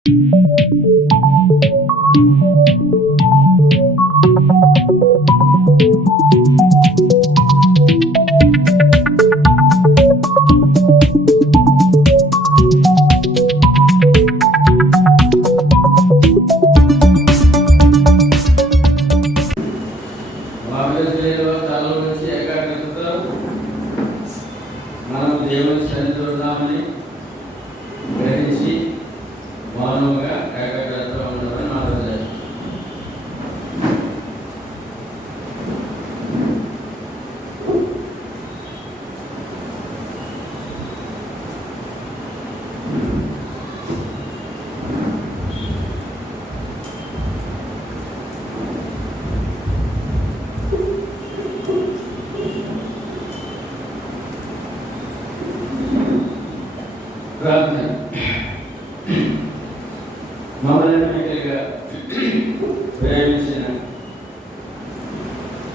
మనం దేవుని సన్నిధిలో ఉన్నామని గ్రహించి మౌనంగా ఏకాగ్రతతో ఉండమని నా ఉద్దేశం. ప్రార్థన. మమ్మల్ని మిగిలిగా ప్రేమించిన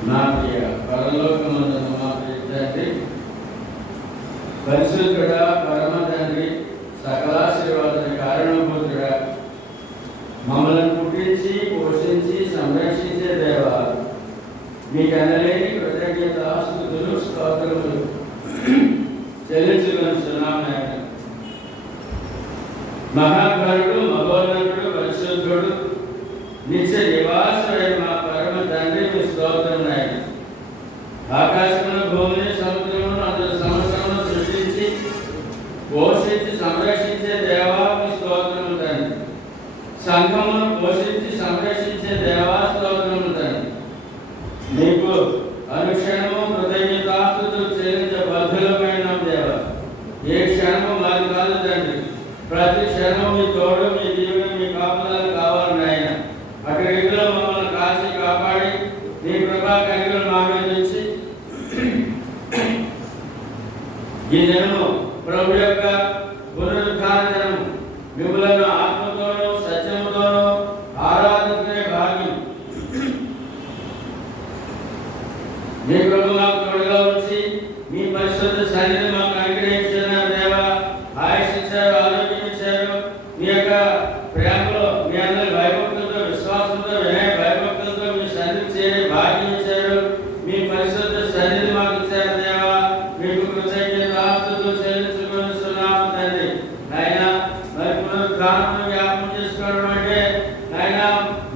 నా ప్రియ పరలోకమందున్న మా ప్రియ తండ్రి, పరిశుద్ధుడా, పరమ తండ్రి, సకలాశీర్వాద కారణభూతుడా, మమ్మల్ని పుట్టించి పోషించి సంరక్షించే దేవ, మీకు అనలేని కృతజ్ఞత స్తుతులు స్తోత్రములు చెల్లించుకొనుచున్నాము. మహాభరుడు, మహోన్నతుడు, పరిశుద్ధుడు, నిత్య నివాసుడైన మా పరమ తండ్రి, మీ స్తోత్రం నాయన. ఆకాశమును, భూమిని, సముద్రమును, అందరి సమస్తమును సృష్టించి పోషించి సంరక్షించే దేవా, మీ స్తోత్రము తండ్రి. సంఘమును పోషించి సంరక్షించే దేవా, స్తోత్రము తండ్రి. నీకు అనుక్షణము కృతజ్ఞతాస్తుతులు చెల్లించే బద్ధులమైన దేవ, ఏ క్షణము మాది కాదు తండ్రి. ప్రతి క్షణం మీ తోడు, మీ దీవెన, మీ కాపుదలు కావాలి నాయన. అటు రీతిలో మమ్మల్ని కాచి కాపాడి నీ కృపా కనికలు మా మీద ఉంచి ఈ దినము ప్రభు యొక్క పునరుద్ధాన దినము మిమ్మలను ఆత్మతోనూ సత్యముతోనూ ఆరాధించుకునే భాగ్యం మీ ప్రభు మాకు తోడుగా ఉంచి మీ పరిశుద్ధ సన్నిధి మాకు అనుగ్రహించిన దేవ, ఆయుషించారు, ఆరోగ్యం ఇచ్చారు. మీ యొక్క ప్రేమలో మీ అందరి భయభక్తులతో, విశ్వాసంతో, వినయ భయభక్తులతో మీ సన్నిధి చేరే భాగ్యం ఇచ్చారు. మీ పరిశుద్ధ సన్నిధి మాకు ఇచ్చారు దేవా, మీకు కృతజ్ఞతాస్తుతులు చెల్లించుకొనుచున్నాము తండ్రి. నాయనా, మరి పునరుద్ధానమును జ్ఞాపకం చేసుకోవడం అంటే నాయనా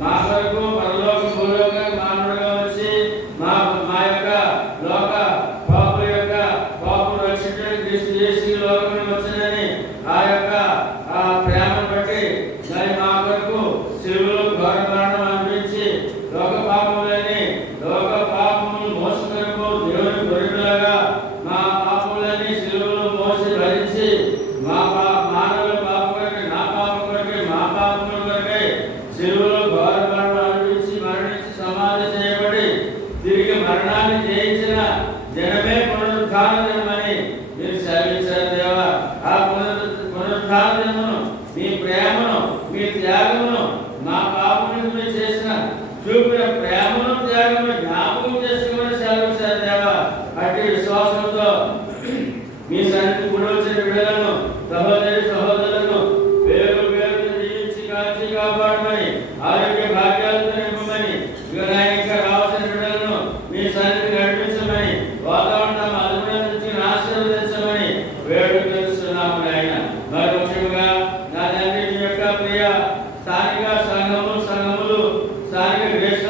మా కొరకు పరలోక భూలోక మానవుడిగా వచ్చి మా యొక్క లోక పాపుల యొక్క పాపులు రక్షించడానికి క్రీస్తు యేసు లోకమునికి వచ్చినని ఆ యొక్క ప్రేమను బట్టి మరి మా కొరకు శిలువలో ఘోర మరణం అనిపించి లోక పాపములను మోసుకొనుకో దేవుని గొర్రెలాగా మా పాపములని శిలువలో మోసి భరించి మానవుల పాప కొరకై, నా పాప కొరకై, మా పాపముల కొరకై శిలువలో ఘోర మరణం అనిపించి మరణించి సమాధి చేయబడి తిరిగి మరణాన్ని జయించిన జనమే పునరుద్ధాన దినమని మీరు సెలవించారు దేవా. ఆ పునరుద్ధాన దినమును, మీ ప్రేమను, మీ త్యాగమును, మా పాపములకు మీరు చేసిన చూపిన ప్రేమను, త్యాగమును జ్ఞాపకం చేసుకోమని సెలవించారు దేవా. అట్టి విశ్వాసంతో మీ సన్నిధి కూడా వచ్చిన బిడ్డలను, సహోదరి సహోదరులను పేరు పేరును జీవించి కాచి కాపాడమని, ఆరోగ్య భాగ్యాలతో నింపమని, ఇంకా రావాల్సిన బిడ్డలను మీ సన్నిధి నడిపించమని, వాతావరణం అదుపులో నుంచి ఆశీర్వదించమని వేడుకొనుచున్నాము నాయన. మరి ముఖ్యంగా నా తండ్రి, మీ యొక్క ప్రియ స్థానిక సంఘములు, స్థానిక గ్రేష్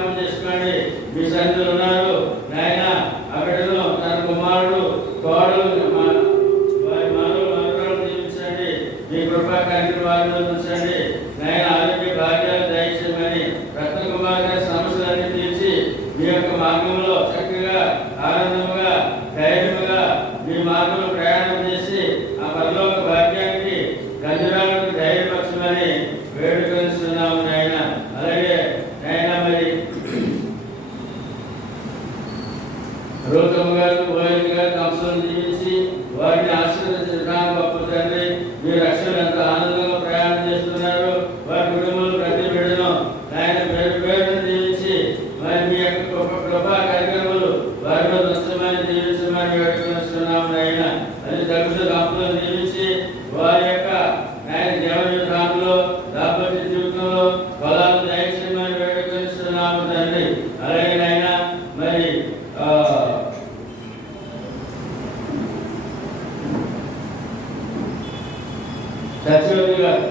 జ్ఞాపకం చేసుకోండి. మీ సన్నిధిలో ఉన్నారు నాయన. అక్కడను తన కుమారుడు కోడలు వారి మనవరాలు దీవించండి. మీ కృపా కనికరం వారిలో ఉంచండి నాయన. ఆరోగ్య భాగ్యాలు దయచేయమని రత్నకుమార్ గారి సమస్యలన్నీ తీర్చి మీ యొక్క మార్గంలో చక్కగా ఆనందముగా ధైర్యముగా మీ మార్గంలో ప్రయాణం చేసి ఆ పరలోక భాగ్యానికి గంజరాలకు ధైర్యపరచమని వేడుకొనిస్తున్నాము నాయన. అలాగే నాయన మరి రూతమ్మ గారు ఓయల్ గారు కంసాలను దీవించి వారిని ఆశీర్వదించడానికి గొప్ప తండ్రి. మీ రక్షణ ఎంత ఆనందంగా ప్రయాణం చేస్తున్నారు. వారి కుటుంబంలో ప్రతి బిడ్డను ఆయన పేరును దీవించి మరి మీ యొక్క కృపా కార్యక్రమాలు వారిలో నష్టమని దీవించమని వేడుకొనిస్తున్నాము నాయన. అది తగ్గుతూ కాపులను దీవించి వారి యొక్క ఆయన జీవనలో దాంపత్య జీవితంలో ఫలాలు దయచేయమని వేడుకొనిస్తున్నాము తండ్రి. అలాగే నాయన మరి సచివతి గారు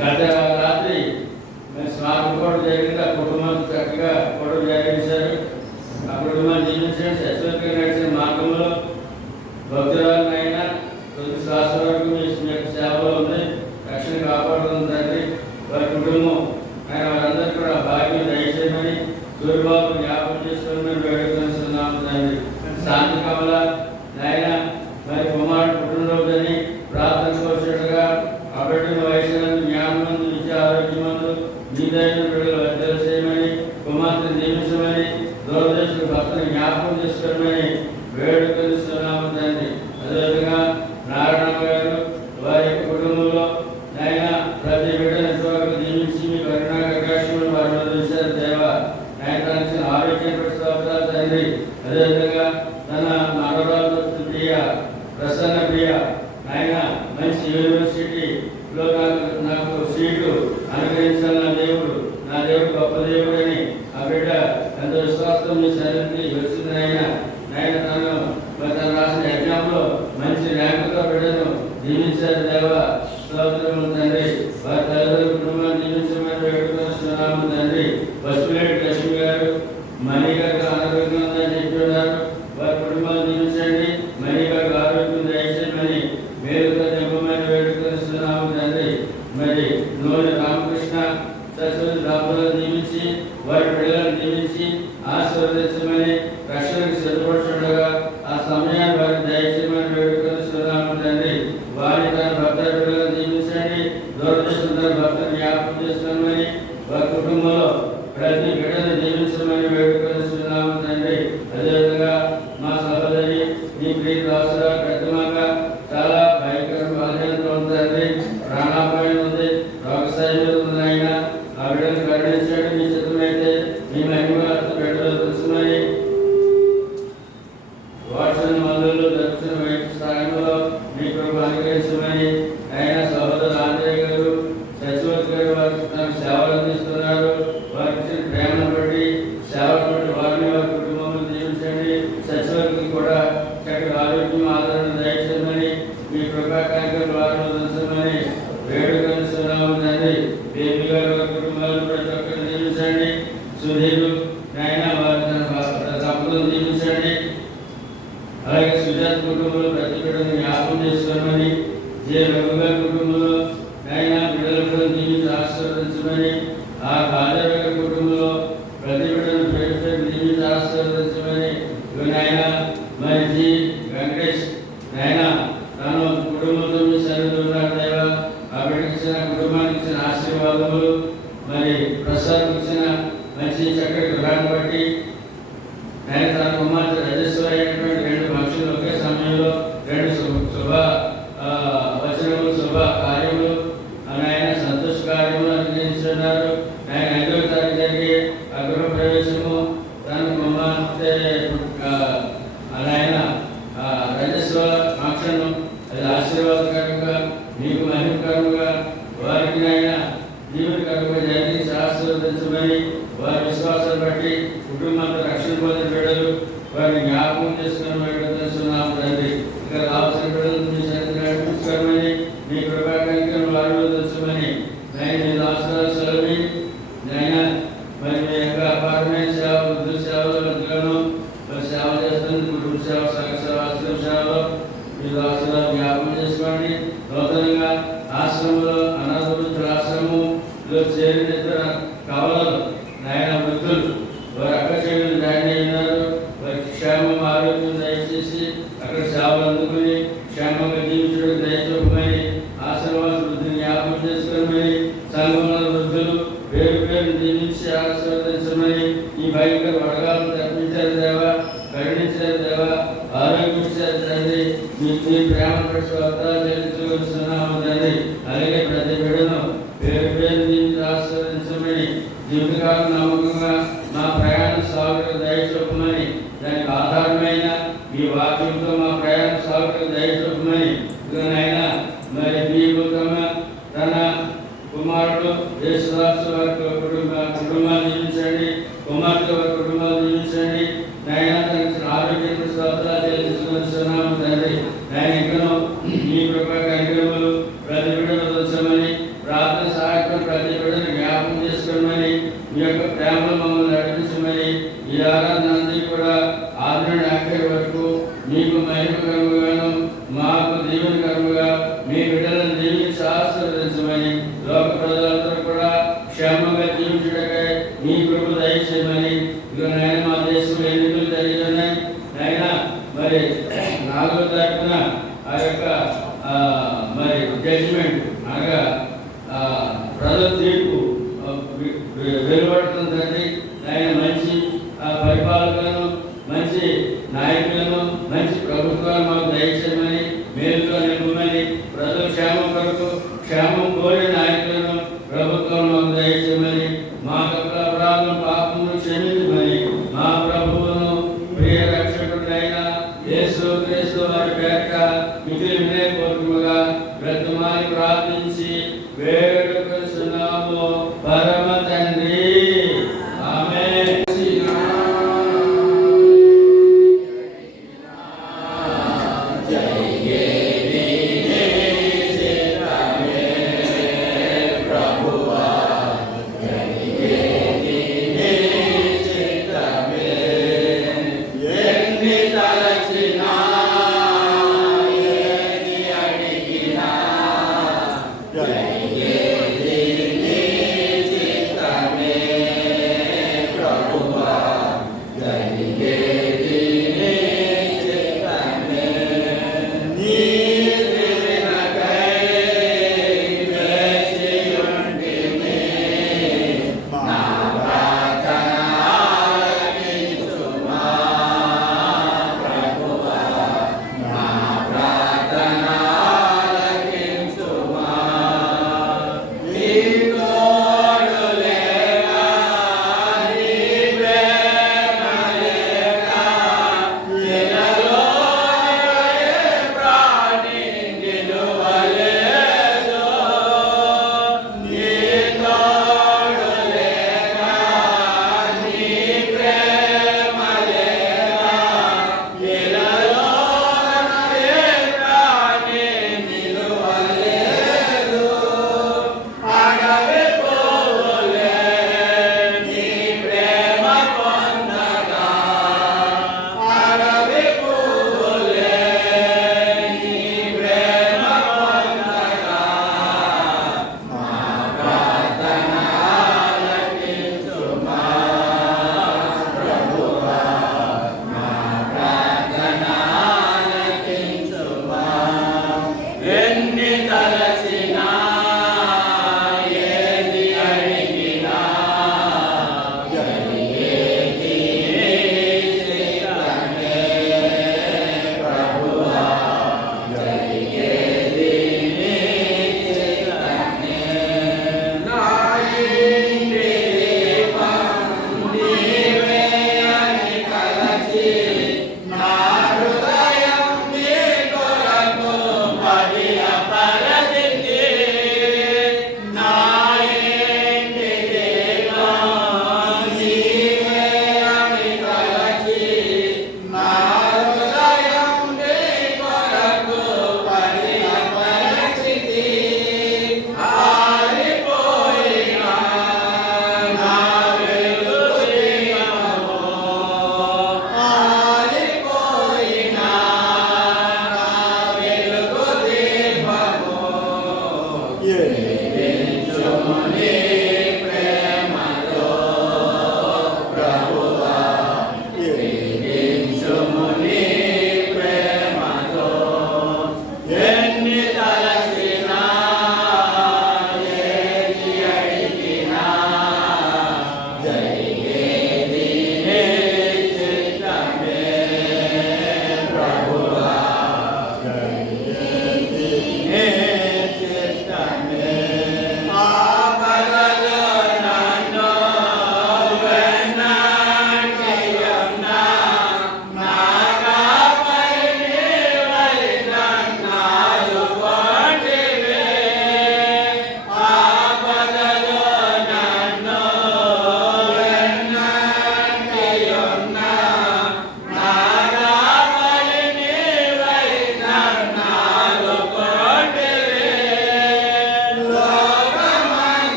గత రాత్రి మరి స్మారకం కూడా జరిగింది. ఆ కుటుంబం చక్కగా కూడా జరిగించారు. ఆ కుటుంబాన్ని జీవించండి. సచివతిగా నడిచిన మార్గంలో భక్తురాలైనా కొద్ది శ్వాస వరకు మీ యొక్క సేవలో ఉంది. రక్షణ కాపాడుతుంది తండ్రి. వారి కుటుంబం ఆయన వారందరికీ కూడా భాగ్యం దయచేయమని సూర్యబాబు జ్ఞాపకం చేసుకోమని వేడుకొనిస్తున్నాము తండ్రి. శాంతి కమల నాయన మరి కుమారుడు పుట్టినరోజని ప్రార్థన కోరుచుండగా అబిడ్డను వయసునందు జ్ఞానమందు విద్య ఆరోగ్యమందు నీదైన బిడ్డలు వర్ధలు చేయమని కుమార్తెను దీవించమని దూరదేశుడు భక్తుని జ్ఞాపకం చేసుకోమని వేడుకొనిస్తున్నాము తండ్రి. అదేవిధంగా నారాయణ గారు వారి యొక్క కుటుంబంలో నాయన ప్రతి బిడ్డను ఎంతవరకు దీవించి మీ కరుణా ప్రకాశములు వారిలో చూశారు దేవ. ఆయన తన ఆరోగ్యం ప్రస్తావతాలు తండ్రి. అదేవిధంగా తన మనవరాలు ప్రియ ప్రసన్న ప్రియ ఆయన మంచి యూనివర్సిటీలో నాకు సీటు అనుగ్రహించాలి నా దేవుడు గొప్ప దేవుడని ఆ బిడ్డ ఎంతో విశ్వాసం మీ సన్నిధికి వచ్చింది నాయన. తను రాసిన ఎగ్జామ్లో మంచి ర్యాంకుతో బిడ్డను దీవించారు దేవ. స్తోత్రములు తండ్రి. వారి తల్లిదండ్రుల కుటుంబాన్ని దీవించమని వేడుకొనిస్తున్నాము తండ్రి. పశువులేటి లక్ష్మి గారు మణి గారికి ఆరోగ్యంగా ఉందని చెప్పి ఉన్నారు. వారి కుటుంబాన్ని దీవించండి. మణి గారికి ఆరోగ్యం దయచేయమని మేలుతో నింపమని వేడుకొనిస్తున్నాము తండ్రి. మరి నూనె రామకృష్ణ సరస్వతి దాంపతులను దీవించి వారి పిల్లలను దీవించి ఆశీర్వదించమని రక్షణకు సిద్ధపడుతుండగా ఆ సమయాన్ని వారిని దయచేయమని వేడుకొనిస్తున్నాము తండ్రి. వారిని తన భర్త పిల్లలను దీవించండి. దూరదేశం తన భర్తను జ్ఞాపకం చేసుకోమని వారి కుటుంబంలో ప్రతి బిడ్డను దీవించమని వేడుకొనిస్తున్నాము తండ్రి. అదేవిధంగా మా సహోదరి మీ ప్రియ రాసుగా పెద్దమాక చాలా భయంకర బాధ్యతలు ఉంటుంది. ప్రాణాపాయం ఉంది. రోగస్థాయి మీద ఉంది ఆయన. ఆ బిడ్డను కరుణించండి. మీ చిత్తమైతే మీ మహిమ బిడ్డలు తెలుసుమని వాట్సన్ మందులు దర్శన వైద్య స్థానంలో మీ కృప అనుగ్రహించమని ఆయన సహోదరు ఆంజనేయ గారు సచివతి గారు వారు తన సేవలు అందిస్తున్నారు. వారికి ప్రేమను బట్టి సేవలు బట్టి వారిని వారి కుటుంబంలో జీవించండి. సచివతికి కూడా చక్కటి ఆరోగ్యం ఆదరణ దయచేయమని మీ కృపా కార్యక్రమం వారిలో తెలుసమని వేడుకొనిస్తున్నాము తండ్రి. బేబీ గారు వారి కుటుంబాలను ప్రతి ఒక్కరిని జీవించండి. సుధీరు నాయన వారి తన దంపతులను జీవించండి. అలాగే సుజాత కుటుంబంలో ప్రతి బిడ్డను జ్ఞాపకం చేసుకోమని జే రఘు గారి కుటుంబంలో నాయన బిడ్డలను జీవించి ఆశీర్వదించమని ఆ బాధ్యత కుటుంబంలో ప్రతి బిడ్డను పేరు పేరు జీవించి ఆశీర్వదించమని నాయన మరి జీ వెంకటేష్ నాయన తను కుటుంబంతో మీ సన్నిధిలో ఉన్నారు దేవ. ఆ బిడ్డకి ఇచ్చిన కుటుంబానికి ఇచ్చిన ఆశీర్వాదములు మరి ప్రసాద్ ఇచ్చిన మంచి చక్కటి గృహాన్ని బట్టి ఆయన తన కుమార్తె రజస్వర అయినటువంటి 2 మనుషులు ఒకే సమయంలో 2 శుభ వచనములు శుభ కార్యములు ఆయన సంతోష కార్యములు అనుగ్రహించున్నారు. ఆయన 5వ తారీఖు జరిగే ఆ గృహ ప్రవేశము తన కుమార్తె ఆయన రజస్వర ఫంక్షన్ అది ఆశీర్వాదకరంగా మీకు మహిమకరంగా వారికి ఆయన జీవనకరంగా జరిగించి ఆశీర్వదించమని వారి విశ్వాసాన్ని బట్టి కుటుంబంతో రక్షణ పొందిన బిడ్డలు వారిని జ్ఞాపకం చేసుకుని వేడుకొనిస్తున్నాము తండ్రి. ఇక్కడ రావాల్సిన బిడ్డలు మీ సన్నిధిని నడిపించుకోమని మీ కృపా కార్యక్రమం వారిలో తెలుసమని నేను ఆశీర్వాదాలు సెలవు మరి మీ యొక్క అపారమైన సేవ, వృద్ధుల సేవల మధ్యలోనూ మరి సేవ చేస్తుంది. కుటుంబ సేవ, సంఘ సేవ, ఆశ్రమ సేవలో మీరు ఆశ్రమ జ్ఞాపకం చేసుకోండి. నూతనంగా ఆశ్రమంలో అనాథ వృద్ధుల ఆశ్రమంలో చేరిన ఇద్దరు కవలలు నాయన వృద్ధులు వారి అక్క చెల్లెలు జాయిన్ అయినారు. వారికి క్షేమం, ఆరోగ్యం దయచేసి అక్కడ సేవలు అందుకుని క్షేమంగా జీవించడానికి దయచూపమని ఆశీర్వాద వృద్ధిని జ్ఞాపకం చేసుకోమని సంఘంలో వృద్ధులు పేరు పేరు దీవించి ఆశీర్వదించమని ఈ భయంకర వడగాలను తప్పించారు దేవా, కరుణించారు దేవా, ఆరోగ్యం ఇచ్చారు తండ్రి. మీ ప్రేమ చెల్లించవలసినాము తండ్రి. అలాగే ప్రతి బిడ్డను పేరు పేరు దీవించి ఆశీర్వదించమని జీవితకాలం నమ్మకంగా మా ప్రయాణ సాగుకు దయచూపమని దానికి ఆధారమైన ఈ వాక్యంతో మా ప్రయాణ సాగుకు దయచూపమని ఇకనైనా మరి మీకు తన కుమారుడు యేసుదాసు వారి కుటుంబాన్ని జీవించండి, కుమార్తె వారి కుటుంబాన్ని జీవించండి. నాయన తనకి ఆరోగ్య స్తోత్రాలు చెల్లించుకొనిస్తున్నాము తండ్రి. నాయన ఇంకను మీ కృప కనికరములు ప్రతి బిడ్డను దొచ్చమని ప్రార్థన సహాయకులు ప్రతి బిడ్డను జ్ఞాపకం చేసుకోమని మీ యొక్క ప్రేమలో మమ్మల్ని నడిపించమని ఈ ఆరాధన కూడా ఆది నుండి ఆఖరి వరకు మీకు మహిమకరముగాను మాకు దీవెనకరముగా మీ బిడ్డలను దీవించి ఆశీర్వదించమని లోక ప్రజలందరూ కూడా క్షేమంగా జీవించడకై మీ కృప దయచేయమని ఇక నాయన మా దేశంలో ఎన్నికలు జరిగినాయి నాయన. మరి 4వ తారీఖున ఆ యొక్క మరి జడ్జిమెంట్ అనగా ప్రజల తీర్పు వెలువడుతుంది తండ్రి. ఆయన మంచి పరిపాలకులను, మంచి నాయకులను, మంచి ప్రభుత్వాన్ని మాకు దయచేయమని మేలుతో నింపమని ప్రజల క్షేమం కొరకు క్షేమం కోరే నాయకులను ప్రభుత్వం మాకు దయచేయమని మా యొక్క అపరాధం పాపమును క్షమించమని మా ప్రభువును ప్రియ రక్షకుడైన యేసు క్రీస్తు వారి పేరిట మిగిలి వినయపూర్వకముగా బ్రతుమాని ప్రార్థించి వేడుకొనుచున్నాము పరమ తండ్రి. ఆమేన్.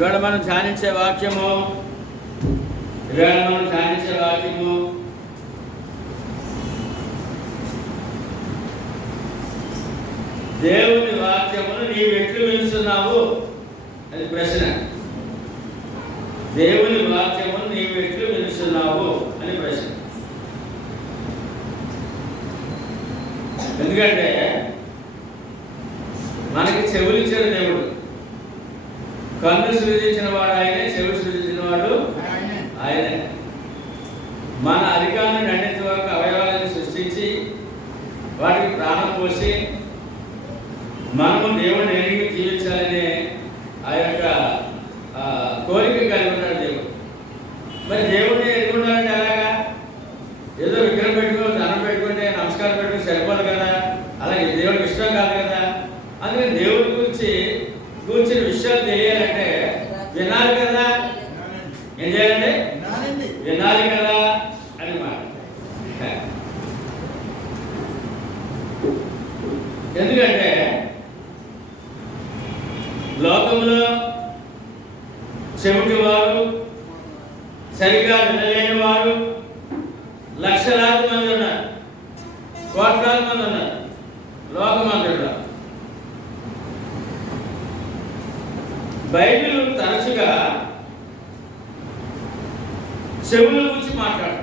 ఇవాళ మనం ధ్యానించే వాక్యము దేవుని వాక్యమును నీవు ఎట్లు వినుచున్నావు అది ప్రశ్న. దేవుని వాక్యమును నీవు ఎట్లు వినుచున్నావు అని ప్రశ్న. ఎందుకంటే మనకి చెవులు ఇచ్చిన దేవుడు, కన్ను సృజించిన వాడు ఆయనే, చెవులు సృజించిన వాడు ఆయనే. మన అధికారాన్ని రెండింటి వరకు అవయవాలను సృష్టించి వాటికి ప్రాణం పోసి మనము దేవుడిని ఎరిగి జీవించాలనే ఆ యొక్క కోరిక కలిగి ఉన్నాడు దేవుడు. మరి దేవుడిని ఎరిగి ఉండాలంటే ఎలాగా? ఏదో విగ్రహం పెట్టుకుని ధనం పెట్టుకుంటే నమస్కారం పెట్టుకుని సరిపోదు కదా, అలాగే దేవుడికి ఇష్టం కాదు కదా. అందుకని దేవుడి గురించి కూర్చిన విషయాలు తెలియాలంటే వినాలి కదా. ఏం చేయాలండి? వినాలి కదా అని మాట. ఎందుకంటే లోకంలో చెవిటి వారు, సరిగా వినలేని వారు లక్షలాది మంది ఉన్నారు, కోట్లాది మంది ఉన్నారు లోకమంతటా. బైబిల్ తరచుగా చెవుల గురించి మాట్లాడు.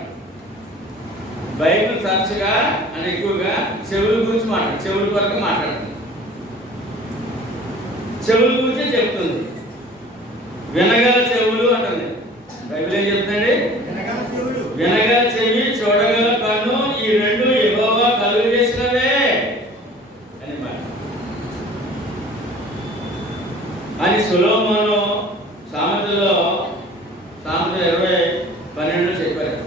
బైబిల్ తరచుగా అంటే ఎక్కువగా చెవుల గురించి మాట్లాడు, చెవుల కొరకు మాట్లాడుతుంది, చెవుల గురించే చెప్తుంది. వినగల చెవులు అంటుంది బైబిల్. ఏం చెప్తుందండి? వినగల చెవి, చూడగల కన్ను, ఈ రెండు యెహోవా కలుగు చేసినవే అని మాట. అని సొలొమోను సామెతలో సామెత 20:12 చెప్పారు.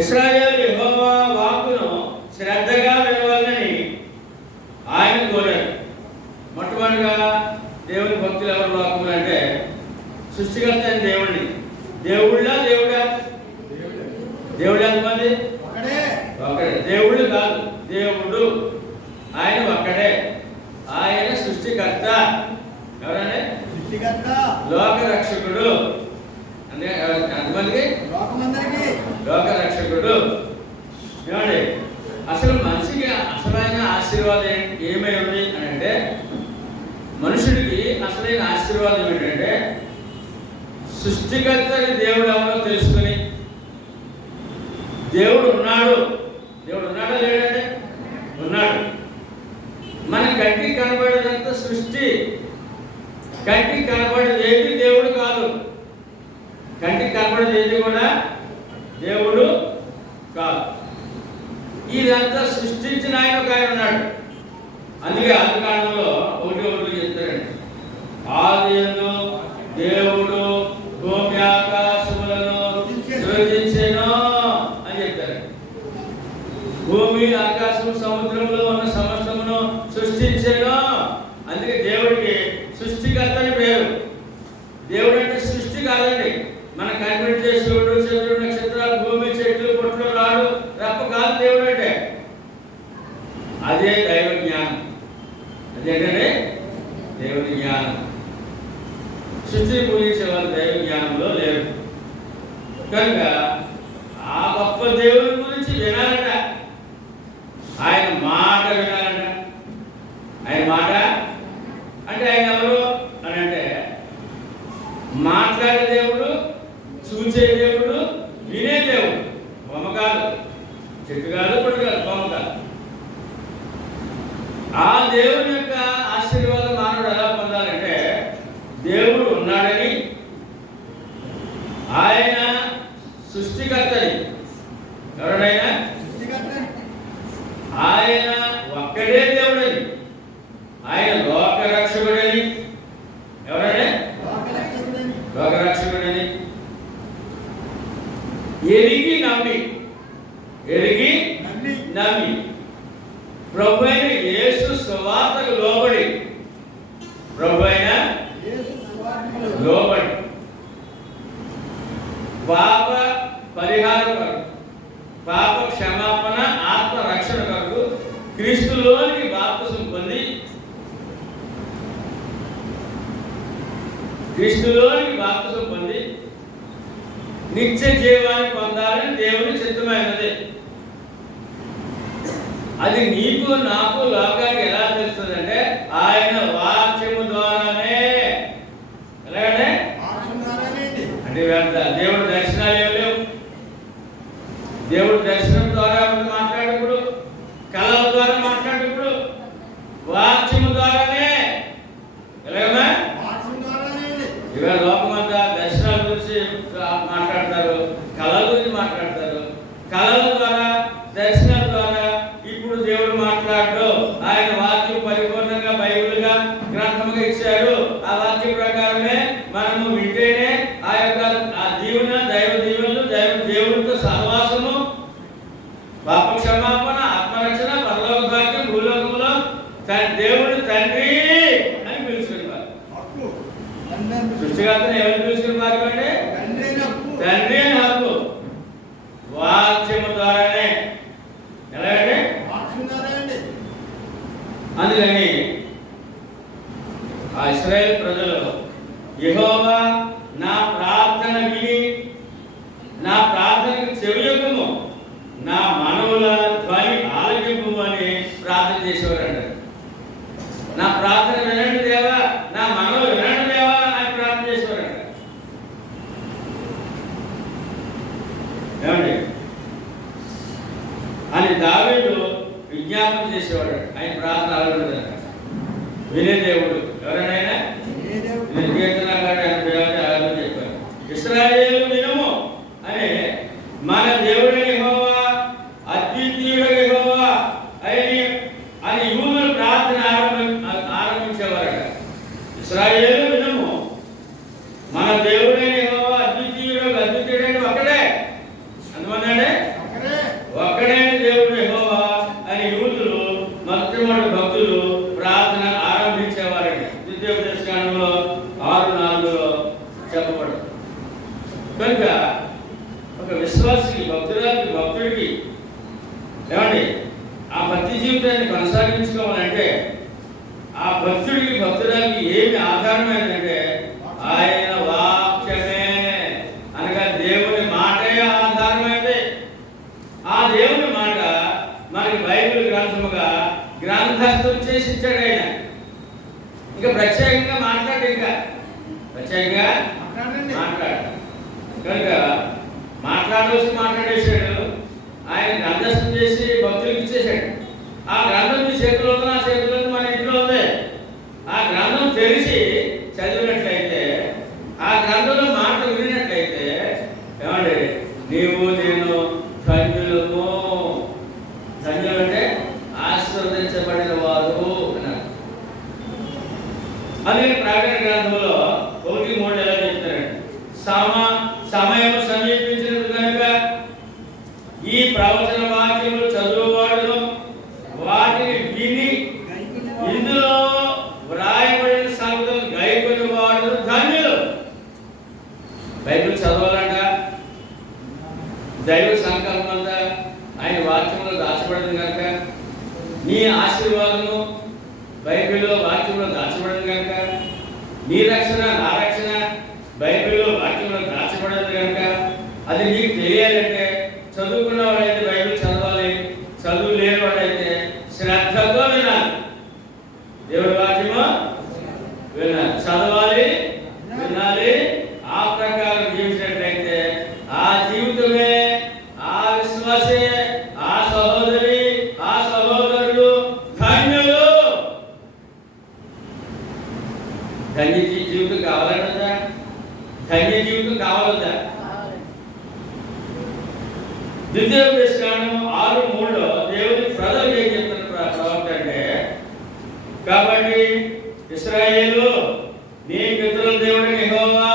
ఇశ్రాయేలు యెహోవా వాక్కును శ్రద్ధగా వినవాలని ఆయన కోరారు. మొట్టమొదటిగా దేవుని భక్తులు ఎవరు వాక్కులు అంటే సృష్టికర్త అయిన దేవుడిని. దేవుడా దేవుడు ఎంతమంది? ఒకడే. దేవుడు కాదు, దేవుడు ఆయన ఒక్కడే. ఆయన సృష్టికర్త. ఎవరంటే లోక రక్షకుడు. అంటే ఎంతమందికి? లోక రక్షకుడు. ఏమండి, అసలు మనిషికి అసలైన ఆశీర్వాదం ఏమై ఉంది అని అంటే, మనుషుడికి అసలైన ఆశీర్వాదం ఏంటంటే సృష్టికర్తని దేవుడు ఎవరో తెలుసుకుని, దేవుడు ఉన్నాడా లేడంటే ఉన్నాడు. మన కంటికి కనబడేదంత సృష్టి, కంటికి కనబడేది ఏది దేవుడు కాదు. కంటికి కనబడేది ఏది కూడా దేవుడు కాదు. ఇదంతా సృష్టించిన ఆయన ఒక ఆయన ఉన్నాడు. అందుకే ఆది కాలంలో 1:1 చెప్తారండి, ఆదియందు దేవుడు భూమి ఆకాశములను సృజించెను అని చెప్తారు. భూమి ఆకాశము సముద్రంలో ఉన్న సమస్తమును సృష్టించెను. అందుకే దేవుడికి సృష్టికర్త అని పేరు. దేవుడు అంటే సృష్టి కాదండి, మన కనిపెట్టే సూర్యుడు, చంద్రుడు, నక్షత్రాలు, భూమి, చెట్లు, పుట్లు, రాడు, రప్ప కాదు దేవుడు అంటే. అదే దైవ జ్ఞానం. అదేంటంటే దేవుని జ్ఞానం. సృష్టిని పూజించే వాళ్ళు దైవ జ్ఞానంలో లేరు. కనుక ఆ గొప్ప దేవుని గురించి వినాలట, ఆయన మాట వినాలట. ఆయన మాట అంటే ఆయన ఎవరు అని అంటే మాట్లాడే దేవుడు, చూసే దేవుడు, వినే దేవుడు. బొమ్మ కాదు, చెట్టు కాదు, పొట్టు కాదు, బొమ్మ కాదు. ఆ దేవుని యొక్క ఆశీర్వాదం మానవుడు ఎలా పొందాలంటే, దేవుడు ఉన్నాడని, ఆయన సృష్టికర్తని, ఎవరైనా ఆయన ఒక్కడే దేవుడని, ఆయన లోకరక్షకుడని, ఎవరైనా లోకరక్షకుడని ఎరిగి నమ్మి ప్రభు అయిన యేసు సువార్తకు లోబడి పాప పరిహారం కొరకు, పాప క్షమాపణ, ఆత్మ రక్షణ కొరకు క్రీస్తులోనికి బాప్తిసం పొంది క్రీస్తులోనికి బాప్తిసం పొంది నిత్య జీవాన్ని పొందాలని దేవుని చిత్తమైనది. అది నీకు నాకు లోకానికి ఎలా తెలుస్తుందంటే ఆయన వాక్యము ద్వారానే. ఎలాగంటే అంటే దేవుడు దర్శనాలు ఏమి లేవు. దేవుడు దర్శనం ద్వారా మాట్లాడేప్పుడు, కళల ద్వారా మాట్లాడేప్పుడు, వాక్యము ద్వారానే. ఎలాగమ్మా? ఇవాళ లోకమంతా దర్శనాల గురించి మాట్లాడతారు, కళల గురించి మాట్లాడతారు. కళల ద్వారా, దర్శనాల ద్వారా ఇప్పుడు దేవుడు మాట్లాడు. ఆయన వాక్యం పరిపూర్ణంగా బైబిల్గా గ్రంథముగా ఇచ్చారు. ఆ వాక్యం ప్రకారమే మనము వింటేనే ఆ యొక్క ఆ దీవెన, దైవ దీవెనలు, దేవుడితో సహవాసము, పాప క్షమాపణ, ఆత్మరక్షణ, పరలోక భాగ్యం, భూలోకంలో దేవుడు తండ్రి అని పిలుచుకున్నారు. సృష్టికర్తను ఎవరు పిలుచుకున్నారు అంటే తండ్రి అని హక్కు. వాక్యము ద్వారానే. ఎలాగంటే అందుకని ఆ ఇశ్రాయేలు ప్రజలు యెహోవా నా ప్రార్థన విని నా ప్రార్థనకు చెవియొగ్గుము, నా మనవుల ధ్వని ఆలకింపుము అని ప్రార్థన చేసేవారంట. నా ప్రార్థన వినండి దేవా, నా మనవులు వినండి దేవా అని ప్రార్థన చేసేవారంట. ఏమండి అని దావీదు విజ్ఞాపన చేసేవాడు. ఆయన ప్రార్థన అలగడదంట. వినే దేవుడు ఎవరైనా కీర్తనకారుడు ఆయన చెప్పారు. ఇశ్రాయేలు వినుము అని మన దేవుడు యెహోవా, అద్వితీయుడు యెహోవా అని యూదులు ప్రార్థన ఆరంభించేవారట. ఇశ్రాయేలు వినుము, మన దేవుడు యెహోవా అద్వితీయుడు. అద్వితీయుడు ఒక్కడే. అందువల్లనే ఒక్కడైన దేవుడు యెహోవా అని యూదులు, మొట్టమొదటి భక్తులు ప్రార్థన ఆరంభించేవారండి. ద్వితీయోపదేశకాండంలో 6:4 చెప్పబడు. కనుక ఒక విశ్వాసికి, భక్తుడికి ఏమండి ఆ భక్తి జీవితాన్ని కొనసాగించుకోవాలంటే ఆ భక్తురాలకి ఏమి ఆధారమైందంటే ఆయన వాక్యమే అనగా దేవుని మాటే ఆధారమైంది. ఆ దేవుని మాట మనకి బైబిల్ గ్రంథముగా గ్రంథస్థం చేసి ఇచ్చాడు ఆయన. ఇంకా ప్రత్యేకంగా మాట్లాడు, ఇంకా ప్రత్యేకంగా మాట్లాడు. కనుక మాట్లాడేశాడు. ఆయన గ్రంథస్థం చేసి భక్తులకు ఇచ్చేశాడు. ఆ గ్రంథం మీ చేతిలో ఉంది, నా చేతిలో ఉంది, మన ఇంట్లో ఉంది. ఆ గ్రంథం తెలిసి చదివినట్లయితే, ఆ గ్రంథంలో మాటలు వినినట్లయితే ఏమండి నీవు నేను ధన్యులము. ధన్యులు అంటే ఆశీర్వదించబడిన వారు అన్నారు. అదే ప్రకటన గ్రంథంలో 1:3 ఎలా చెప్తారండి? సమయం సమీపించినది కనుక ఈ ప్రవచన వాక్యములు చదువువాడును వాటిని విని ఇందులో వ్రాయబడిన సంగతులు గైకొని వాడు ధన్యులు. బైబిల్ చదవాలంట. దైవ సంకల్పం అంతా ఆయన వాక్యంలో దాచబడింది కనుక, నీ ఆశీర్వాదము బైబిల్లో వాక్యంలో దాచబడింది కనుక, నీ రక్షణ నా రక్షణ బైబిల్లో వాక్యంలో దాచబడింది కనుక, అది నీకు తెలియాలంటే చదువుకున్న వాడైతే బైబిల్ చదవాలి, చదువు లేని వాడైతే శ్రద్ధతో వినాలి. దేవుడి వాక్యము వినాలి, చదవాలి, వినాలి. ఆ ప్రకారం జీవించినట్లయితే ఆ జీవితమే, ఆ విశ్వాసే, ఆ సహోదరి, ఆ సహోదరుడు ధన్యులు. ధన్య జీవితం కావాలంటా? ధన్య జీవితం కావాలందా? ద్వితీయోపదేశకాండం 6:3 దేవుని ప్రజలకు ఏం చెప్తున్న ప్రవక్త అంటే, కాబట్టి ఇశ్రాయేలు నీ పితరుల దేవుడైన యెహోవా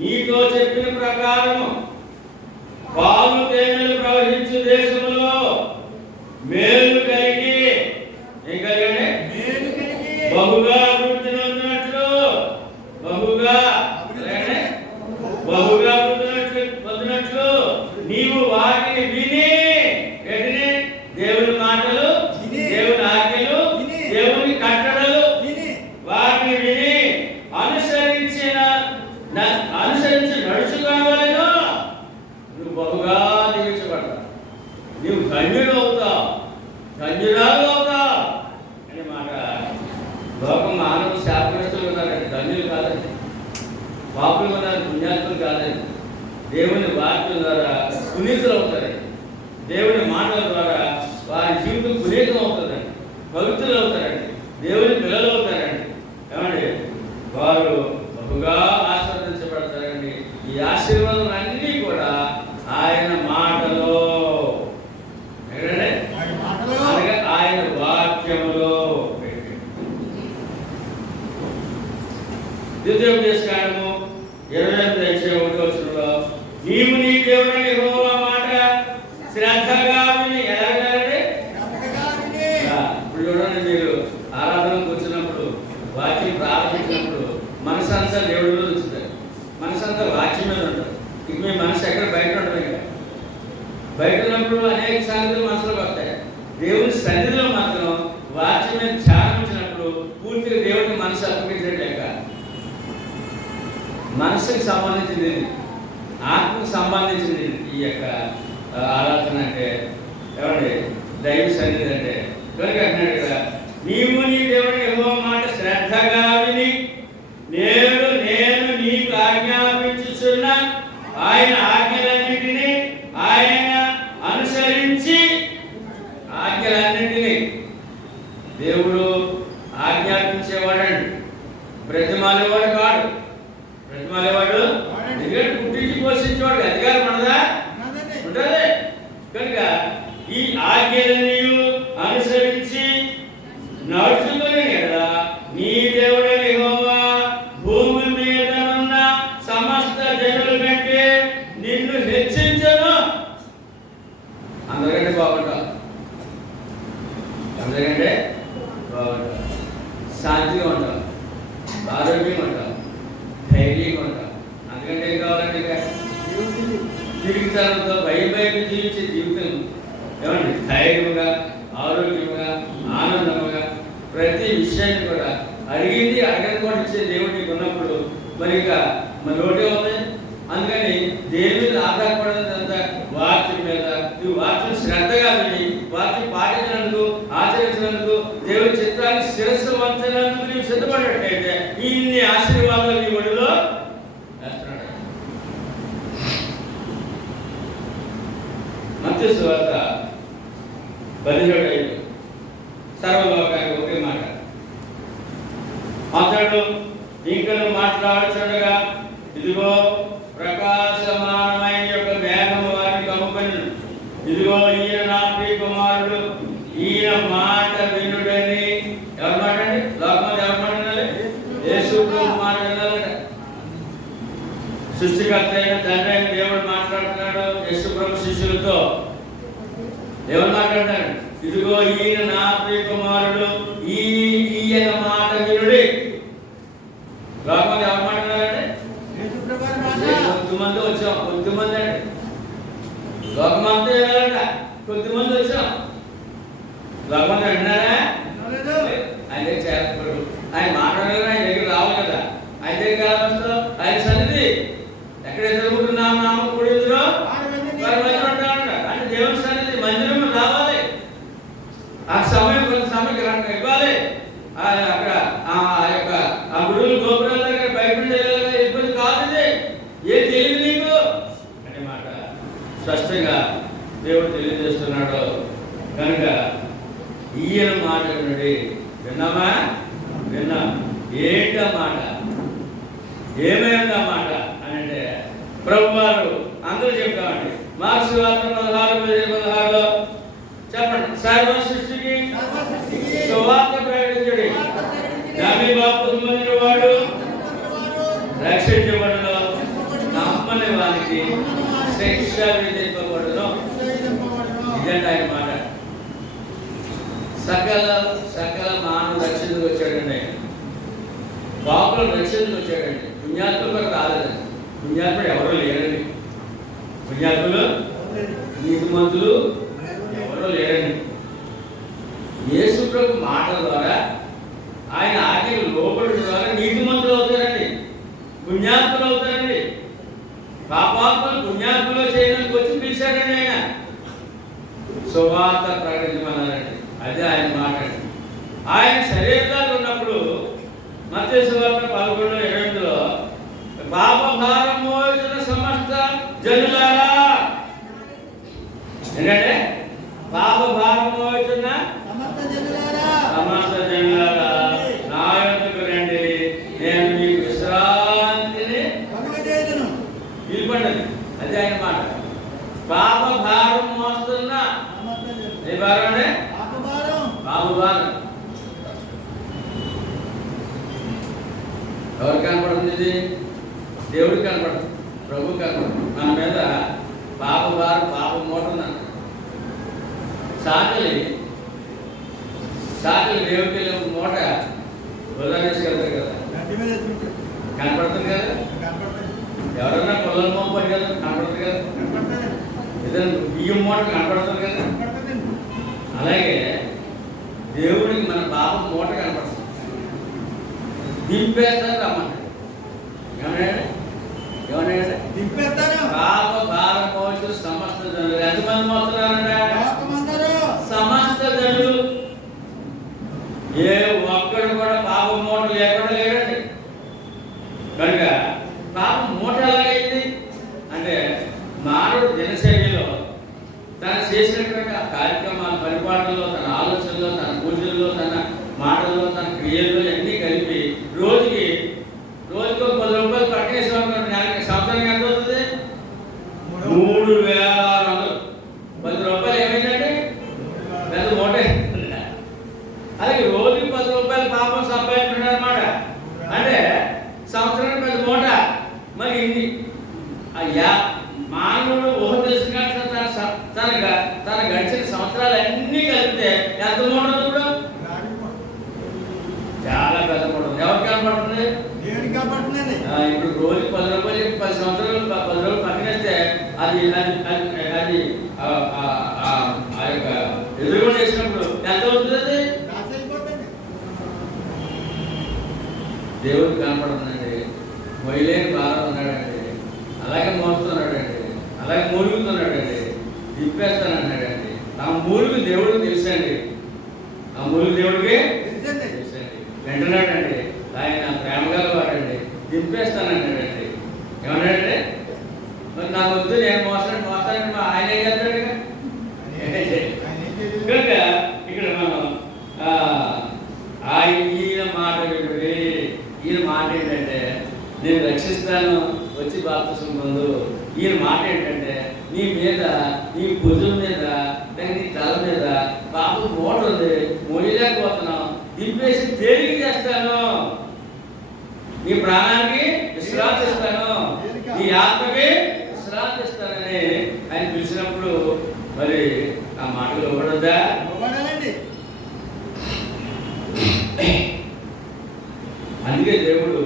నీతో చెప్పిన ప్రకారము పాలు తేనెలు ప్రవహించు దేశంలో మేలు కలిగి, ఏం కలిగండి? బహుగా అభివృద్ధి నొందినట్లు, బహుగా పొందినట్లు నీవు వాటిని విని, దేవుని మాటలు, దేవుని ఆజ్ఞలు, దేవుని కట్టడలు వాటిని విని అనుసరించిన లోకం మానవులు శాపగ్రస్తులు ఉన్నారండి, ధన్యులు కాదండి. పాపులు ఉన్నారు, పుణ్యాత్ములు కాదండి. దేవుని వాక్యం ద్వారా పునీతులు అవుతారండి. దేవుని మాటల ద్వారా వారి జీవితం పునీతం అవుతుందండి, పవిత్రులు అవుతారండి, దేవుని పిల్లలు అవుతారండి. ఏమండి, వారు బహుగా ఆశీర్వదించబడతారండి. ఈ ఆశీర్వాదం అన్నీ కూడా ఆయన మాటలో, అనగా ఆయన వాక్యములో. ద్వితీయోపదేశకాండము 28:1 నీవు నీ దేవుని యెహోవా మాట శ్రద్ధగా విని ఎలాగంటే ఇప్పుడు చూడండి, మీరు ఆరాధనకు వచ్చినప్పుడు వాక్యం ప్రారంభించినప్పుడు మనసంతా దేవుడి మీద ఉంచుతారు, మనసంతా వాక్యం మీద ఉంటారు. ఇక మీ మనసు ఎక్కడ బయట ఉండదు. కదా బయట ఉన్నప్పుడు అనేక సంగతులు మనసులోకి వస్తాయి. దేవుని సన్నిధిలో మాత్రం వాక్యం మీద ధ్యానించినప్పుడు పూర్తిగా దేవుడికి మనసు అప్పగించలేక మనసుకు సంబంధించింది, ఆత్మకు సంబంధించింది ఈ యొక్క ఆరాధన అంటే. ఏమండి, దైవ సన్నిధి అంటే. కనుక అంటున్నాడు కదా, నీవు నీ దేవుని యెహోవా మాట శ్రద్ధగా విని నేను నీకు ఆజ్ఞాపించుచున్న ఆయన ఆజ్ఞలన్నింటినీ ఆయన అనుసరించి, ఆజ్ఞలన్నింటినీ దేవుడు ఆజ్ఞాపించేవాడండి, బ్రతిమాలేవాడు కాడు. బ్రతిమాలేవాడు ఎందుకంటే పుట్టించి పోషించేవాడు అధికారం ఉండదా? ఉంటుంది. కనుక ఈ ఆజ్ఞలన్నీ అనుసరించి నడుచుకుని కదా నీ దేవుడైన యెహోవా భూమి మీద ఉన్న సమస్త జనుల కంటే నిన్ను హెచ్చించను. అందరికంటే బాగుంటావు, అందరికంటే బాగుంటావు, శాంతిగా ఉంటావు, ఆరోగ్యంగా ఉంటావు, ధైర్యంగా ఉంటావు. అందుకంటే ఏం కావాలంటే తిరిగితనంతో భయం జీవించే జీవితం. ఏమండి, ధైర్యంగా, ఆరోగ్యంగా, ఆనందంగా ప్రతి విషయాన్ని కూడా అడిగింది అడగని కూడా ఇచ్చే దేవుడు నీకు ఉన్నప్పుడు మరి ఇక మన నోటే ఉంది. అందుకని దేని మీద ఆధారపడదంతా వాక్యం మీద. నువ్వు వాక్యం శ్రద్ధగా విని వాక్యం పాటించినందుకు, ఆచరించినందుకు, దేవుడి చిత్రాన్ని శిరస్సు వంచినందుకు నీవు సిద్ధపడినట్టయితే ఇన్ని ఆశీర్వాదాలు నీ ఒడిలో వేస్తున్నాడు. మత్తయి సువార్త 17:5 సర్వలోకానికి ఒకే మాట అతడు ఇంకను మాట్లాడుచుండగా ఇదిగో ప్రకాశమానమైన యొక్క మేఘము వారిని కమ్ముకొనెను. ఇదిగో ఈయన నా ప్రియ కుమారుడు, ఈయన మాట వినుడని. ఎవరి మాట అండి? లోకమంతా ఎవరి మాట వినాలి? యేసు ప్రభు మాట వినాలట. సృష్టికర్త అయిన తండ్రి అయిన దేవుడు మాట్లాడుతున్నాడు యేసు ప్రభు శిష్యులతో. దేవుడు మాట్లాడతాడు, ఇదిగో ఈయన నా ప్రియ కుమారుడు, ఈయన మాట వినుడి. లోకమంతా ఎవరి మాట వినాలంటే? కొద్దిమంది వచ్చాం, కొద్దిమంది అండి. లోకమంతా వినాలంట, కొద్దిమంది వచ్చాం. లోకమంతా విన్నారా? ఆయన దగ్గర చేరకూడదు. ఆయన మాట్లాడాలి, ఆయన దగ్గర రావాలి కదా. ఆయన దగ్గర ఎలా వస్తావు? ఆయన సన్నిధి ఎక్కడ ఎదుర్కొంటున్నా నామం కూడిందో వారి మధ్య ఉంటామంట. అంటే దేవుని సన్నిధి మందిరం రావాలి. ఆ సమయం కొంత సమయం ఇవ్వాలి. అక్కడ ఆ యొక్క ఆ గుడులు గోపురాల దగ్గర బయట ఇబ్బంది కాదు. ఇది ఏ తెలియదు నీకు అనే మాట స్పష్టంగా దేవుడు తెలియజేస్తున్నాడు. కనుక ఈయన మాట వినండి. విన్నామా? విన్నాం. ఏంటా మాట? ఏమైందా మాట అని అంటే ప్రభువారు అందరూ చెప్తామండి. మార్క్స్ వార్త 16:16 చెప్పండి. సర్వ సృష్టికి సువార్త ప్రకటించుడి. నమ్మి బాప్తిస్మం పొందిన వాడు రక్షించబడును, నమ్మని వారికి శిక్ష విధింపబడును. ఇదండి ఆయన మాట. సకల మానవ రక్షణకు వచ్చాడండి. పాపులు రక్షణకు వచ్చాడండి. పుణ్యాత్ములు కూడా రాలేదండి. పుణ్యాత్ముడు ఎవరో లేరండి. పుణ్యాత్ములు, నీతిమంతులు ఎవరో లేరండి. యేసు ప్రభు మాటల ద్వారా, ఆయన ఆజ్ఞలు లోబడి ద్వారా నీతిమంతులు అవుతారండి, పుణ్యాత్ములు అవుతారండి. పాపాత్ములు పుణ్యాత్ములు చేయడానికి వచ్చి పిలిచాడండి ఆయన. సువార్త ప్రకటించమన్నారండి. అదే ఆయన మాట. ఆయన శరీరాలు ఉన్నప్పుడు ఎవరికి కనపడుతుంది ఇది? దేవుడికి కనపడుతుంది, ప్రభు కనపడుతుంది. మన మీద పాప మూట ఉందంట. సాకలి దేవుడికి వెళ్ళే మూట వదిలేసుకెళ్తారు కదా, కనపడుతుంది కదా. ఎవరన్నా పొలం పంపారు కదా, కనపడుతుంది కదా. ఏదైనా బియ్యం మూట కనపడుతుంది కదా. అలాగే దేవుడికి మన పాపం మూట కనపడుతుంది. దింపేస్తారు రమ్మంటాడు. ఏమన్నాడు? దింపేస్తారు. పాప భారం మోచు సమస్త జనులు. ఎంతమంది మోస్తున్నారంట? సమస్త జనులు. ఏ ఒక్కడు కూడా పాప మూట లేకుండా లేడండి. కనుక పాపం మూట ఎలాగైంది అంటే మానవుడు దినచర్యలో తను చేసినటువంటి ఆ కార్యక్రమాల పరిపాలనలో, తన ఆలోచనలో, తన పూజల్లో, తన మాటల్లో, తన క్రియల్లో అన్నీ కలిపి రోజుకి ఒక 10 రూపాయలు పట్టేసామనుకోండి, నెలకి సంవత్సరానికి ఎంత అవుతుంది? 3600. 10 రూపాయలు ఏమైందండి? పెద్ద మూట. అలాగే రోజుకి 10 రూపాయలు పాపం సంపాదించుకుంటాడు అనమాట. అంటే సంవత్సరానికి పెద్ద మూట. మరి ఇన్ని అయ్యా మానవుడు ఊహ తెలుసుగా తన గడిచిన సంవత్సరాలు అన్నీ కలిపితే ఎంత మూట ఉంది? ఇప్పుడు చాలా పెద్ద మూట ఉంది. ఎవరికి కనపడుతుంది? ఇప్పుడు రోజు 10 రూపాయలు 10 సంవత్సరాలు 10 రోజులు పక్కనేస్తే అది ఆ యొక్క ఎదురుగా చేసినప్పుడు ఎంత అవుతుంది? అది దేవుడికి కనపడుతుందండి. మొయ్యలేని భారం ఉన్నాడండి, అలాగే మోస్తున్నాడండి, అలాగే మూలుగుతున్నాడండి, దింపేస్తానన్నాడండి. ఆ మూలుగు దేవుడికి తెలుసండి. ఆ మూలుగు దేవుడికి తెలుసండి. వెంటనాడండి, ఆయన ప్రేమ గలవాడండి, దింపేస్తానన్నాడండి. ఏమన్నాడండి? మరి నాకు వద్దు, నేను మోస్తానండి. మా ఆయన ఏం చేస్తాడు? కనుక ఇక్కడ మనం ఈయన మాట వింటుడి. ఈయన మాట ఏంటంటే నేను రక్షిస్తాను, వచ్చి బాప్తిసం పొందు. ఈయన మాట ఏంటంటే నీ మీద, నీ భుజం మీద, నీ తల మీద పాపం మూట ఉంది, మోయలేకపోతున్నావు, దింపేసి తేలిక చేస్తాను, నీ ప్రాణానికి విశ్రాంతి ఇస్తాను, నీ ఆత్మకి విశ్రాంతి ఇస్తానని ఆయన పిలిచినప్పుడు మరి ఆ మాటలు ఇవ్వడద్దా? అందుకే దేవుడు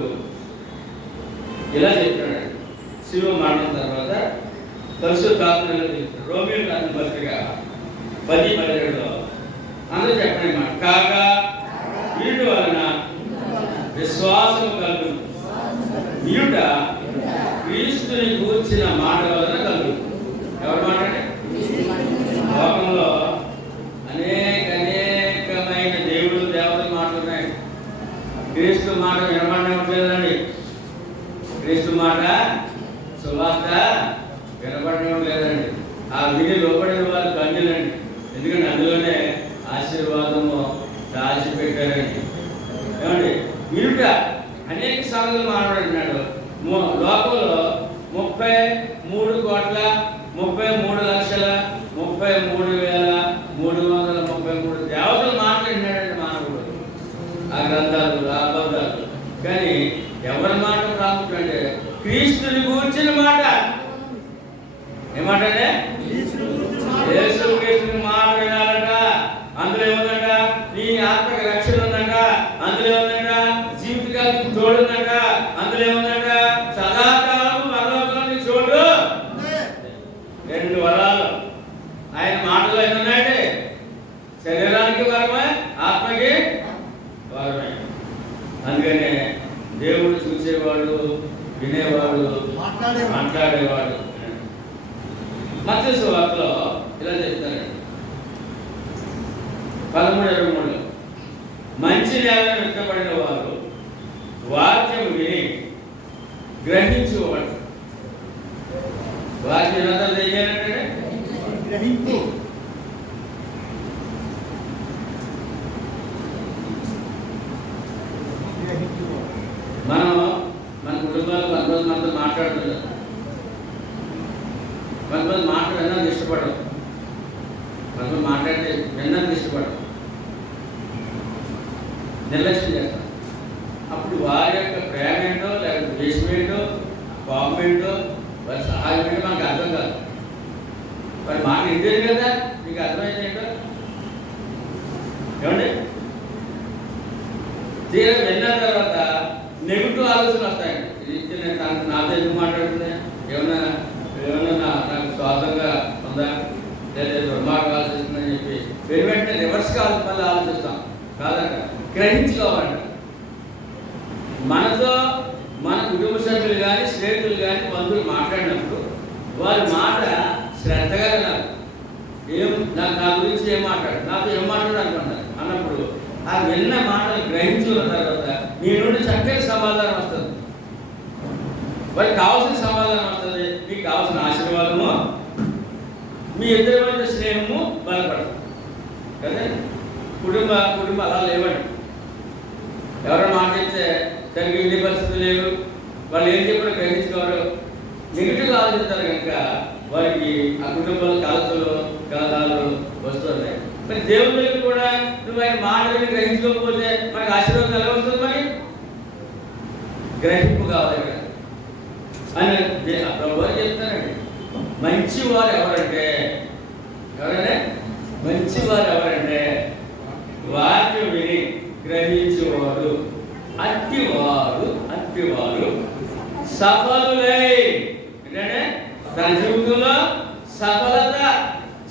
ఇలా చెప్పాడు. శిలువ మరణం తర్వాత పరిశుద్ధాత్మలో తెలుస్తాడు. రోమియోలు రాసిన పత్రిక 10:17 అందరూ చెప్పండి మాట. కాగా వీటి వలన విశ్వాసం కలుగును, వీట క్రీస్తుని కూర్చిన మాట వలన కలుగును. ఎవరి మాట? లోకంలో అనేకమైన దేవుడు దేవతల మాటలు ఉన్నాయి. క్రీస్తు మాట వినబడలేదండి. క్రీస్తు మాట సువార్త వినబడడం లేదండి. ఆ విని లోపడిన వాళ్ళు కన్నులండి. ఎందుకంటే అందులోనే ఆశీర్వాదము దాచిపెట్టారండి. ఏమండి? వీరుట అనేక సార్లు మాట్లాడుతున్నాడు. లోకంలో 33,33,33,333 దేవతలు మాట్లాడినాడండి మానవుడు. ఆ గ్రంథాలు, ఆ అబద్ధాలు. కానీ ఎవరి మాట ప్రాముఖ్యం అంటే క్రీస్తుని కూర్చిన మాట. ఏమాటంటే యేసు క్రీస్తుని మాట వినాలట. అందులో ఏముందంట? నీ ఆత్మకి రక్షణ ఉందంట. అందులో ఏముందంట? జీవితకాలకు తోడుందంట. అందులో ఏముందంట? సదాకాలం పరలోకంలో నీ చోటు. 2 వరాలు ఆయన మాటలో ఏమున్నాయంటే శరీరానికి వరమే, ఆత్మకి వరమే. అందుకనే దేవుడు చూసేవాడు, వినేవాడు, మాట్లాడేవాడు. మత్తయి సువార్తలో ఇలా చెప్తారండి 13:23 మంచి నేలను విత్తబడిన వారు వాక్యం విని గ్రహించువాడు. వాక్యం ఎంత చేయాలంటే గ్రహింపు. మనం మన కుటుంబాలు కొంతమంది మనతో మాట్లాడుతున్నారు. కొంతమంది మాట వినడానికి ఇష్టపడరు, కొంతమంది మాట్లాడితే వినడానికి ఇష్టపడరు, నిర్లక్ష్యం చేస్తారు. అప్పుడు వారి యొక్క ప్రేమ ఏంటో లేకపోతే ద్వేషం ఏంటో కోపం ఏంటో వారి సహాయం ఏంటో మనకు అర్థం కాదు. వారి మాట ఇంటేది కదా మీకు అర్థమైంది ఏంటో ఏమండి. తీరా విన్న తర్వాత నెగిటివ్ ఆలోచనలు వస్తాయండి. ఇది నేను నాతో ఎందుకు మాట్లాడుతుంది, ఏమన్నా ఏమన్నా నాకు స్వార్థంగా ఉందా లేదా దుర్మార్గం ఆలోచిస్తుందని చెప్పి వెంటనే రివర్స్గా మళ్ళీ ఆలోచిస్తాం. కాదంట, గ్రహించుకోవాలంట. మనతో మన కుటుంబ సభ్యులు కానీ స్నేహితులు కానీ బంధువులు మాట్లాడినప్పుడు వారి మాట శ్రద్ధగా వినాలి. నా గురించి ఏం మాట్లాడు, నాతో ఏం మాట్లాడు అనుకుంటారు అన్నప్పుడు ఆ విన్న మాటలు గ్రహించుకున్న తర్వాత నీ నుండి చక్కటి సమాధానం వస్తుంది. వారికి కావాల్సిన సమాధానం వస్తుంది, మీకు కావాల్సిన ఆశీర్వాదము, మీ ఇద్దరి మధ్య స్నేహము బలపడదు కదా. కుటుంబం అలా లేవండి. ఎవరైనా మాట చెప్తే సరిగ్గా ఇంటి పరిస్థితులు లేవు, వాళ్ళు ఏం చెప్పినా గ్రహించుకోరు, నెగిటివ్గా ఆలోచిస్తారు కనుక వారికి ఆ కుటుంబాల కలహాలు వస్తున్నాయి. మరి దేవుని దగ్గర కూడా నువ్వు ఆయన మాట విని గ్రహించుకోకపోతే మనకు ఆశీర్వాదం ఎలా వస్తుంది? మరి గ్రహింపు కావాలి ఇక్కడ అని ప్రభు వారు చెప్తారండి. మంచివారు ఎవరంటే వాక్యం విని గ్రహించేవారు అట్టివారు సఫలులై, ఏంటంటే తన జీవితంలో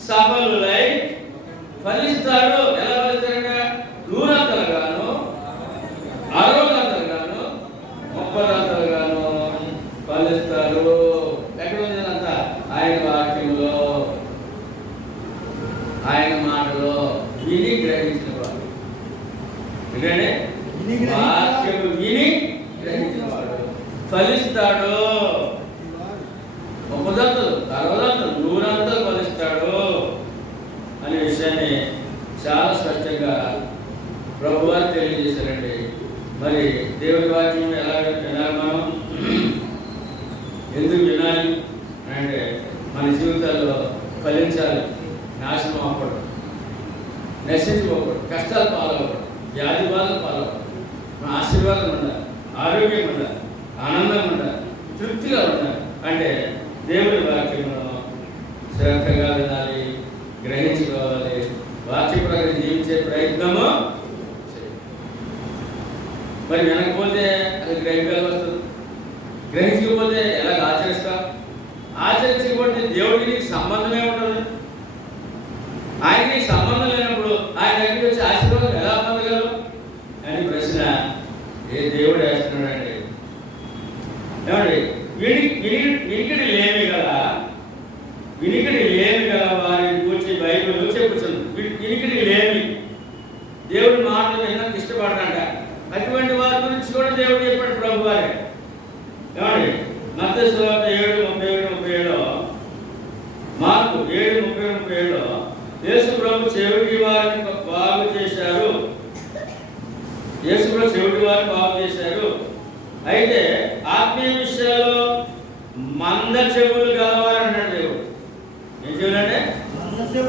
సఫలులై ఫలిస్తారు. ఎలా ఫలిస్తారంటే 100 60 30 ఫలిస్తారు. ఎక్కడ ఉంది అంతా? ఆయన వాక్యంలో, ఆయన మాటలో విని గ్రహించిన వాడు. ఏంటంటే వాక్యం విని గ్రహించిన వాడు ఫలిస్తాడు. 30 60 100 ఫలిస్తాడు అనే విషయాన్ని చాలా స్పష్టంగా ప్రభు వారు తెలియజేశారండి. మరి దేవుని వాక్యం ఎలా వినాలి, మనం ఎందుకు వినాలి అంటే మన జీవితాల్లో ఫలించాలి, నాశనం అవ్వకూడదు, నశించుకోకూడదు, కష్టాలు పాలవకూడదు, వ్యాధి బాధలు పాలవకూడదు, మన ఆశీర్వాదం ఉండాలి, ఆరోగ్యం ఉండాలి, ఆనందం ఉండాలి, తృప్తిగా ఉండాలి. అంటే దేవుని వాక్యంలో శ్రద్ధగా వినాలి, గ్రహించుకోవాలి, వాక్య ప్రకారం జీవించే ప్రయత్నము. మరి వినకపోతే అది గ్రహించాలి వస్తుంది, గ్రహించకపోతే ఎలాగ ఆచరిస్తాం? ఆచరించకపోతే దేవుడికి నీకు సంబంధమే ఉంటుంది. ఆయనకి సంబంధం లేనప్పుడు ఆయన దగ్గరికి వచ్చి ఆశీర్వాదం ఎలా పొందగలరు అని ప్రశ్న ఏ దేవుడు వేస్తున్నాడండి. ఏమండి, వినికిడి లేమి గల వారిని కూర్చి బైబిల్ చెప్పుతుంది. వినికిడి లేమి, దేవుడి మాటలు వినడానికి ఇష్టపడరంట. అటువంటి వారి గురించి కూడా దేవుడు చెప్పాడు ప్రభు వారే. ఏమండి, మత్తయి సువార్త 7:37 మార్కు 7:37 యేసు ప్రభు చెవిటి వారిని బాగు చేశారు. అయితే ఆత్మీయ విషయాల్లో మంద చెవులు గలవారు అన్నాడు దేవుడు. ఏం చెవులు అంటే?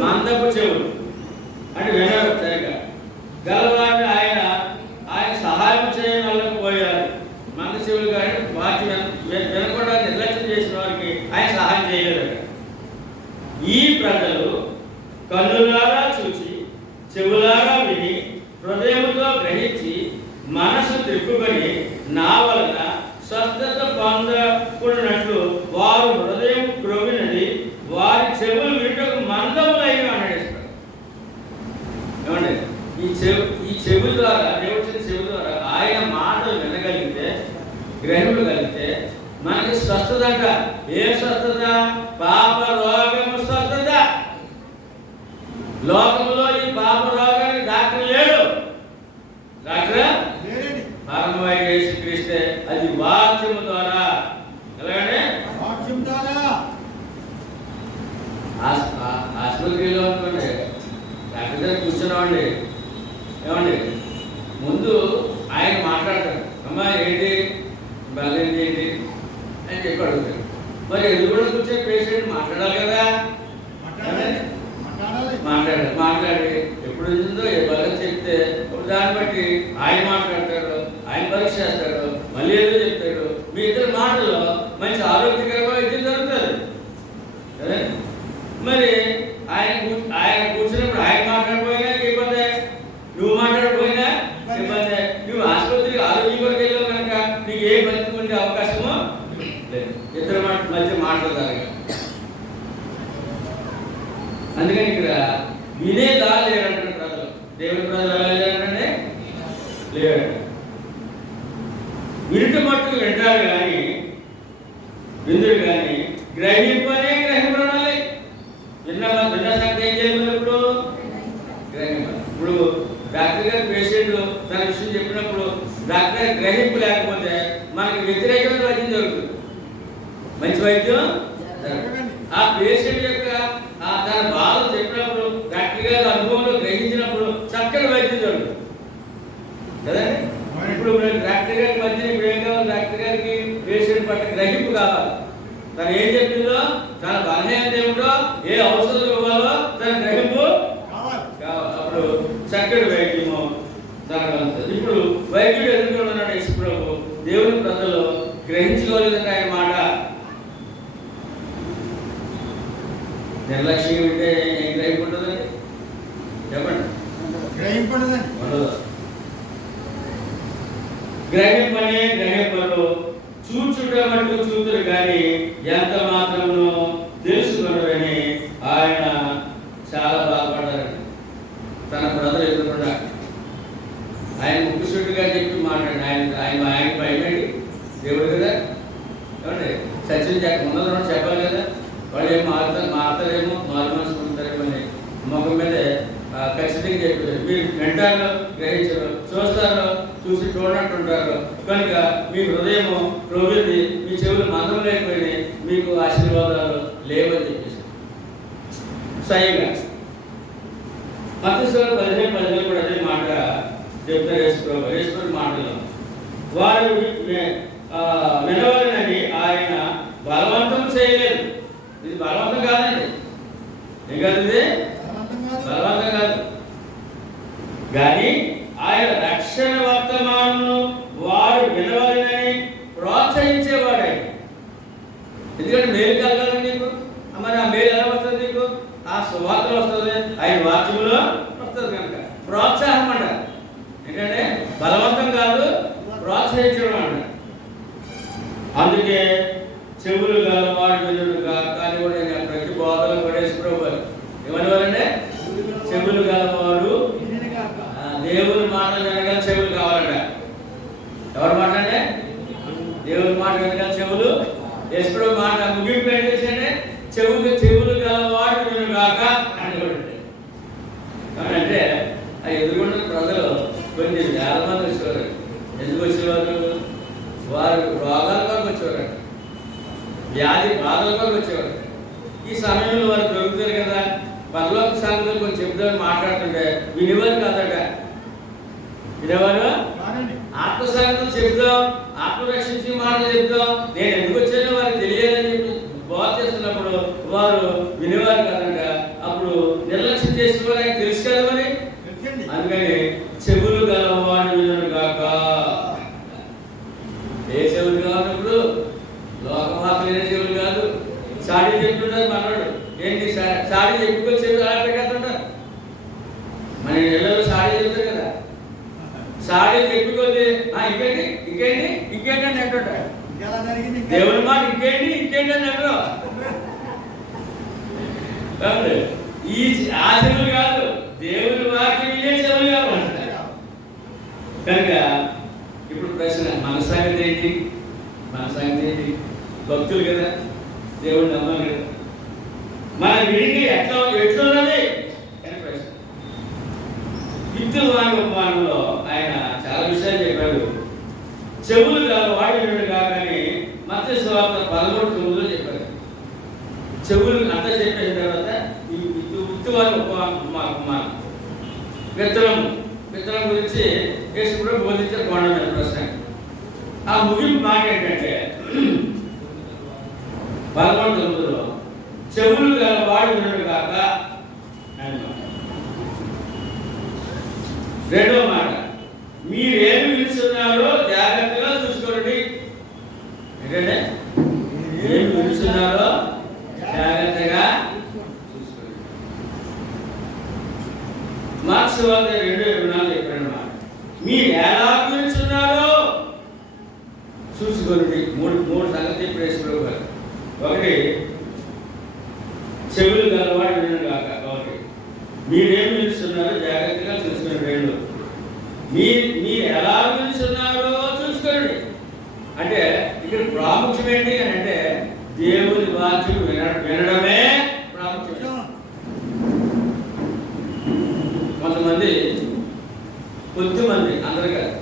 మందపు చెవులు అంటే వినరు సరిగా గలవారిని ఆయన సహాయం చేయలేకపోయారు. మంద చెవులు కానీ వాటి వినకుండా నిర్లక్ష్యం చేసిన వారికి ఆయన సహాయం చేయలేదట. ఈ ప్రజలు కన్నులారా చూచి చెవులారా విని హృదయంతో గ్రహించి మనసు త్రిప్పుకొని నా వలన స్వస్థత పొందకున్నట్లు వారు హృదయం క్రొవ్వినది, వారి చెవులు వినుటకు మందములైన అన్నాడు. ఏమండి, ఈ చెవు ద్వారా దేవుడి చెవు ద్వారా ఆయన మాటలు వినగలిగితే, గ్రహింపగలిగితే మనకి స్వస్థత అంట. ఏ స్వస్థత? పాప రోగము స్వస్థత. లోకంలో ఈ పాప రోగానికి డాక్టర్ లేడు. డాక్టర్ పరమమైన యేసుక్రీస్తే. అది వాక్యము ద్వారా. ఎలాగంటే వాక్యం ద్వారా. ఆసుపత్రిలో అనుకోండి, డాక్టర్ దగ్గర కూర్చున్నామండి. ఏమండి, ముందు ఆయన మాట్లాడతారు. అమ్మా ఏంటి బలం ఏంటి అని చెప్పి అడుగుతారు. మరి ఎదురుగా కూర్చొని పేషెంట్ మాట్లాడాలి కదా. మాట్లాడి ఎప్పుడు వచ్చిందో ఏ బలం చెప్తే దాన్ని బట్టి ఆయన మాట్లాడతాడు. ఆయన పరీక్ష చేస్తాడు, మళ్ళీ ఏదో చెప్తాడు. మీ ఇద్దరు మాటల్లో మంచి ఆరోగ్యకరమైన వైద్యం జరుగుతుంది కదా. మరి ఆయన కూర్చున్నప్పుడు ఆయన మాట్లాడిపోయినా ఇబ్బంది, నువ్వు మాట్లాడిపోయినా ఇబ్బంది. నువ్వు ఆసుపత్రికి ఆరోగ్యం కొరకు వెళ్ళావు కనుక నీకు ఏ ఫలితం ఉండే అవకాశమో లేదు. ఇద్దరు మధ్య మాట్లాడదారు. అందుకని ఇక్కడ వినేదా లేరంటే ప్రజలు, దేవుని ప్రజలు ఎలా లేరంటే లేరు. వినుట మట్టుకు వింటారు కానీ విందుడు కానీ గ్రహింపనే గ్రహింపడాలి. విన్న సంగతి ఏం చేయాలి? ఇప్పుడు గ్రహింపాలి. ఇప్పుడు డాక్టర్ గారు పేషెంట్ తన విషయం చెప్పినప్పుడు డాక్టర్ గారు గ్రహింపు లేకపోతే మనకి వ్యతిరేకమైన వైద్యం జరుగుతుంది, మంచి వైద్యం. ఆ పేషెంట్ యొక్క తన బాధ చెప్పినప్పుడు డాక్టర్ గారు అనుభవంలో గ్రహించినప్పుడు చక్కని వైద్యం జరుగుతుంది కదండి. ఇప్పుడు డాక్టర్ గారి మధ్య ఇప్పుడు ఏం కావాలి? డాక్టర్ గారికి పేషెంట్ పట్ల గ్రహింపు కావాలి. తను ఏం చెప్పిందో, తన బలహీనత ఏమిటో, ఏ ఔషధం ఇవ్వాలో తన గ్రహింపు కావాలి. అప్పుడు చక్కటి వైద్యము జరగలుగుతుంది. ఇప్పుడు వైద్యుడు ఎదుర్కొన్నాడు యేసుప్రభు. దేవుని ప్రజలు గ్రహించుకోలేదంటే ఆయన మాట. నిర్లక్ష్యం ఉంటే ఏం గ్రహింపు ఉంటుందండి? చెప్పండి. గ్రహింపడదండి ఉండదు. గ్రహింపనే గ్రహింపరు, చూచుట మటుకు చూతురు కానీ ఎంత మాత్రమును తెలుసుకున్నారని ఆయన చాలా బాధపడ్డారండి. తన ప్రజలు ఎదుర్కొన్నా ఆయన ముక్కుసుట్టుగా చెప్పి మాట్లాడి ఆయన భయమేంటి? దేవుడు కదా. ఏమండి సత్యం ఉన్నదో చెప్పాలి కదా. వాళ్ళు ఏం మారుతారేమో, మారు మనసు ఉంటారేమో అని ముఖం మీదే ఖచ్చితంగా చెప్పారు. మీరు వింటారో గ్రహించరు, చూస్తారో చూసి చూడనట్టుంటారు కనుక మీ హృదయము ప్రవృత్తి, మీ చెవులు మందం లేకపోయినాయి, మీకు ఆశీర్వాదాలు లేవని చెప్పేసి స్వయంగా మత్తయి 15 కూడా అదే మాట చెప్తారు. యేసుప్రభు మాటలు వారు వినవాలని ఆయన బలవంతం చేయలేదు. ఇది బలవంతం కాదండి. ఏం కాదు, ఇది బలవంతం కాదు. కానీ ఆయన రక్షణ వర్తమానము వారు వినవాలని ప్రోత్సహించేవాడు. ఎందుకంటే మేలు కలగాలి నీకు. మరి ఆ మేలు ఎలా వస్తుంది నీకు? ఆ సువార్తలో వస్తుంది, ఆయన వాక్యములో వస్తుంది. కనుక ప్రోత్సాహం అంట. ఏంటంటే బలవంతం కాదు, ప్రోత్సహించడం అంట. అందుకే చెవులు గలవాడు వినుడుగా. కానీ కూడా ప్రతి బోధలో పడేసుకోవాలి. ఏమనివ్వాలంటే చెవులు గలవాడు, దేవుని మాటలు వినగల చెవులు కావాలంట. ఎవరి మాట అంటే దేవుని మాట వినగల చెవులు. ఎప్పుడు మాట ముగింపు ఏంటంటే చెవులు గలవాడు వినుగాక అని కూడా అంటే ఆ ఎదుర్కొన్న ప్రజలు కొన్ని వేల మంది వచ్చేవారు. ఎందుకు వచ్చేవారు? వారు రోగాల కొరకు వచ్చేవారు, వ్యాధి బాధల కొరకు వచ్చేవారు. ఈ సమయంలో వారు దొరుకుతారు కదా. పరలోక సంగతులు కొంచెం చెప్తామని మాట్లాడుతుంటే వినేవారు కాదట. వినేవారు. ఆత్మ సంగతులు చెప్తాం, ఆత్మ రక్షించి మాటలు చెప్తాం, నేను ఎందుకు వచ్చానో వారికి తెలియాలని చెప్పి బాధ చేస్తున్నప్పుడు వారు వినేవారు కాదంట. అప్పుడు నిర్లక్ష్యం చేసిన వారికి తెలుసు కదా మరి. అందుకని చెవులు గలవాడు వినను కాక. ఏ చెవులు కావాలప్పుడు లోకమాతలైన చెవులు కాదు. సాడీ చెప్తుంటారు మనవాడు. ఏంటి సాడీ చెప్పుకొని చెవులు అలా పెట్టేస్తుంటారు. మన ఇళ్ళలో సాడీ చెప్తారు కదా. సాడీ చెప్పుకొని ఇంకేంటి అని అంటుంటారు. దేవుని మాట ఇంకేంటి అని అంటారు. ఈ ఆ చెవులు కాదు, దేవుని వాక్యం వినే చెవులు కావాలి. కనుక ఇప్పుడు ప్రశ్న, మన సంగతి ఏంటి? భక్తులు కదా, దేవుడు నమ్మాలి కదా. మన విడికి ఎట్లున్నది అని ప్రశ్న. విత్తువాని ఉపమానంలో ఆయన చాలా విషయాలు చెప్పాడు. చెవులు వాడి వినుడు కాకని మత్తయి సువార్త 13:9 చెప్పారు. చెవులు అంతా చెప్పిన తర్వాత ఈ విత్తువాని ఉపమానం విత్తనం గురించి యేసు కూడా బోధించే కోణమైన ప్రశ్న. ఆ ముగింపు మాట ఏంటంటే 11:9 చెవులు గల వాడు వినడు కాక. రెండో మాట, మీరేమి వింటున్నారో జాగ్రత్త చెవులు గలవాడు వినను గాక. కాబట్టి మీరేం వినిస్తున్నారో జాగ్రత్తగా చూసుకుని రెండు మీరు ఎలా వినిస్తున్నారో చూసుకోండి. అంటే ఇక్కడ ప్రాముఖ్యం ఏంటి అని అంటే దేవుని వాక్యం వినడమే ప్రాముఖ్యం. కొంతమంది కొద్దిమంది అందరు కాదు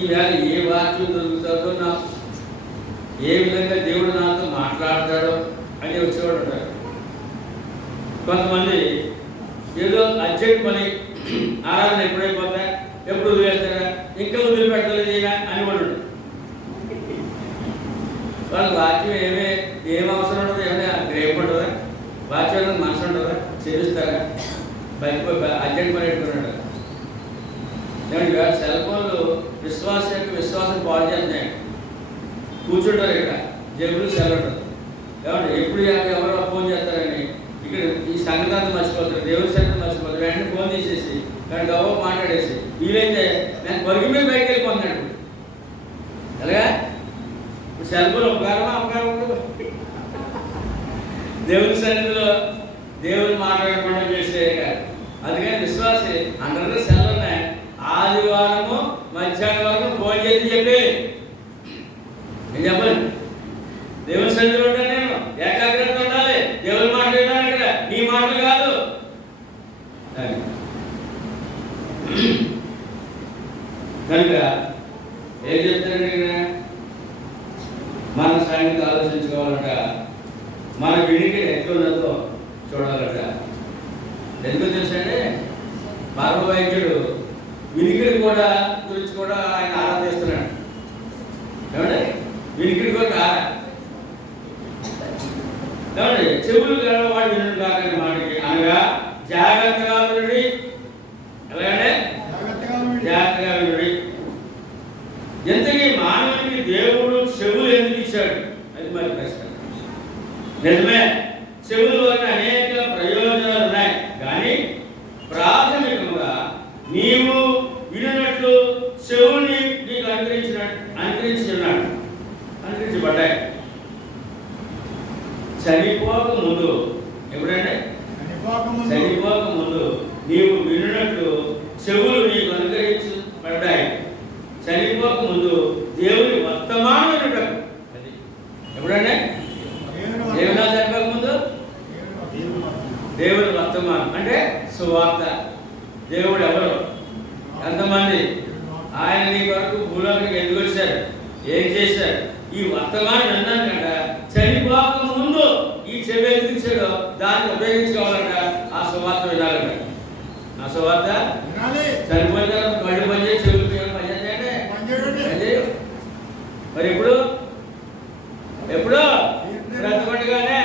ఈవేళ ఏ వాక్యం దొరుకుతుందో నాకు ఏ విధంగా దేవుడు నాతో మాట్లాడతాడో అని వచ్చేవాడు ఉంటారు. కొంతమంది ఏదో అర్జెంట్ పని ఆరాధన ఎప్పుడైపోతా ఎప్పుడు వదిలేస్తారా ఇంకా వదిలిపెట్టలేదు ఈయన అని వాడు వాళ్ళ వాక్యం ఏం అవసరం ఉండదు. ఏమైనా రేపు ఉంటుందా వాక్యం మనసు ఉంటుందా చేస్తారా బయట అర్జెంట్ పని పెట్టుకున్నాడు. ఏమంటే ఇవాళ సెల్ ఫోన్లు విశ్వాసం పాడు చేస్తున్నాయి. కూర్చుంటారు ఇక్కడ జేబులు సెల్ ఉంటుంది. ఏమంటే ఎప్పుడు ఎవరో ఫోన్ చేస్తారని ఇక్కడ ఈ సంగతాన్ని మర్చిపోతారు, దేవుడి సంగతి మర్చిపోతారు. వెంటనే ఫోన్ తీసేసి కానీ గవ్వ మాట్లాడేసి వీలైతే నేను పరుగు మీద బయటకు వెళ్ళిపోతున్నాడు. అలాగా ఇప్పుడు సెల్ ఫోన్ అపకారం ఉండదు. దేవుని సన్నిధిలో దేవుని మాట్లాడకుండా చేసే కాదు. అందుకని విశ్వాసి అందరిలో సెల్ ఉన్నాయి. ఆదివారము మధ్యాహ్నం వరకు ఫోన్ చేసి చెప్పి నేను చెప్పను దేవుని సన్నిధిలో ఉంటాను. నేను ఏకాగ్రత ఉండాలి. దేవుని మాట్లాడాను ఇక్కడ నీ మాటలు కాదు. కనుక ఏం చెప్తారంటే ఇక్కడ మన సంగతి ఆలోచించుకోవాలట. మన వినికి ఎట్లున్నదో చూడాలట. ఎందుకు తెలుసండి పరమ వైద్యుడు వినికిడి గురించి కూడా ఆయన ఆరాధిస్తున్నాడు. ఏమంటే వినికిడి కూడా ఏమంటే చెవులు గలవాడు వినడు కాకని మాటకి అనగా జాగ్రత్తగా వినుడి. ఎలాగంటే జాగ్రత్తగా వినుడి. ఎంతకీ మానవునికి దేవుడు చెవులు ఎందుకు ఇచ్చాడు అది మరి ప్రశ్న. నిజమే చెవుల వలన అనేక ప్రయోజనాలు ఉన్నాయి. కానీ ప్రాథమికంగా నీవు వినట్లు చెవుని నీకు అనుగ్రహించబడ్డాయి. చనిపోక ముందు ఎప్పుడంటే చనిపోక ముందు నీవు వినట్లు చెవులు నీకు అనుగ్రహించబడ్డాయి. చనిపోక ముందు దేవుని వర్తమానం వినటం. అది ఎప్పుడంటే దేవుని చనిపోక ముందు దేవుని వర్తమానం అంటే సువార్త. దేవుడు ఎవరు, ఎంతమంది, ఆయన నీ కొరకు భూలోకానికి ఎందుకు వచ్చారు, ఏం చేశారు, ఈ వర్తమానం విన్నాను కంట చనిపోక ముందు ఈ చెవి ఎందుకు ఇచ్చాడో దాన్ని ఉపయోగించుకోవాలంట. ఆ సువార్త వినాలంట. ఆ సువార్త చనిపోయిన తర్వాత కళ్ళు పనిచేసి చెవులు పనిచేస్తాయంటే పనిచేయవు. మరి ఎప్పుడు బ్రతకుండగానే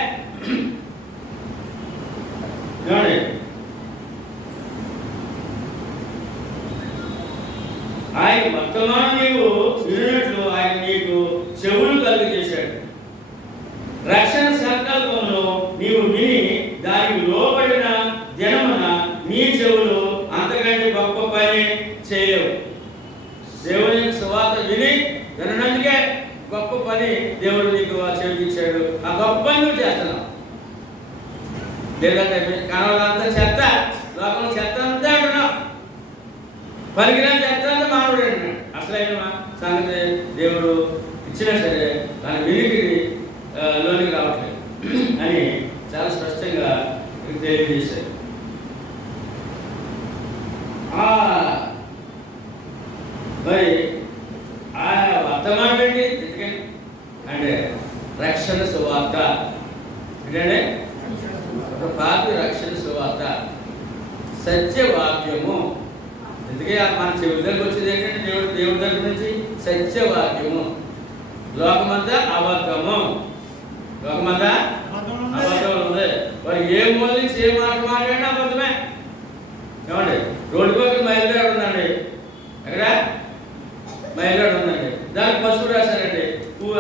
ఆయన వర్తమానం నీవు వినట్లు ఆయన నీకు చెవులు కలుగు చేశాడు. రక్షణ సంకల్పమును నీవు విని దానికి లోబడిన జనమున నీ చెవులు అంతకంటే గొప్ప పని చేయవు. దేవుని సువార్త వినందుకే గొప్ప పని దేవుడు నీకు చెవికిచ్చాడు. ఆ గొప్ప పని నువ్వు చేస్తున్నావు. లేదంటే కనవాలంతా చెత్త, లోకంలో చెత్త అంతా అంటున్నావు. పనికిరాని చెత్త అంతా మానవుడు అంటున్నాడు. అసలైన సంగతి దేవుడు ఇచ్చినా సరే దాని వినికిడి లోనికి రావట్లేదు అని చాలా స్పష్టంగా తెలియజేశారు. మరి ఆ వర్తమానం ఏంటి ఎందుకని అంటే రక్షణ సువార్త. ఏంటంటే ఒక పాపి రక్షణ సువార్త సత్యవాక్యము. ఎందుకే మన చెవి దగ్గరకు వచ్చేది ఏంటంటే దేవుడి దగ్గర నుంచి సత్యవాక్యము. లోకమంతా అబద్ధము, లోకమంతా అబద్ధం ఉంది. వారు ఏ మూల నుంచి ఏ మాట మాట్లాడినా అబద్ధమే. ఏమండి రోడ్డు పక్కన మైలురాడు ఉందండి, ఎక్కడ మైలురాడు ఉందండి, దానికి పసుపు రాశారండి,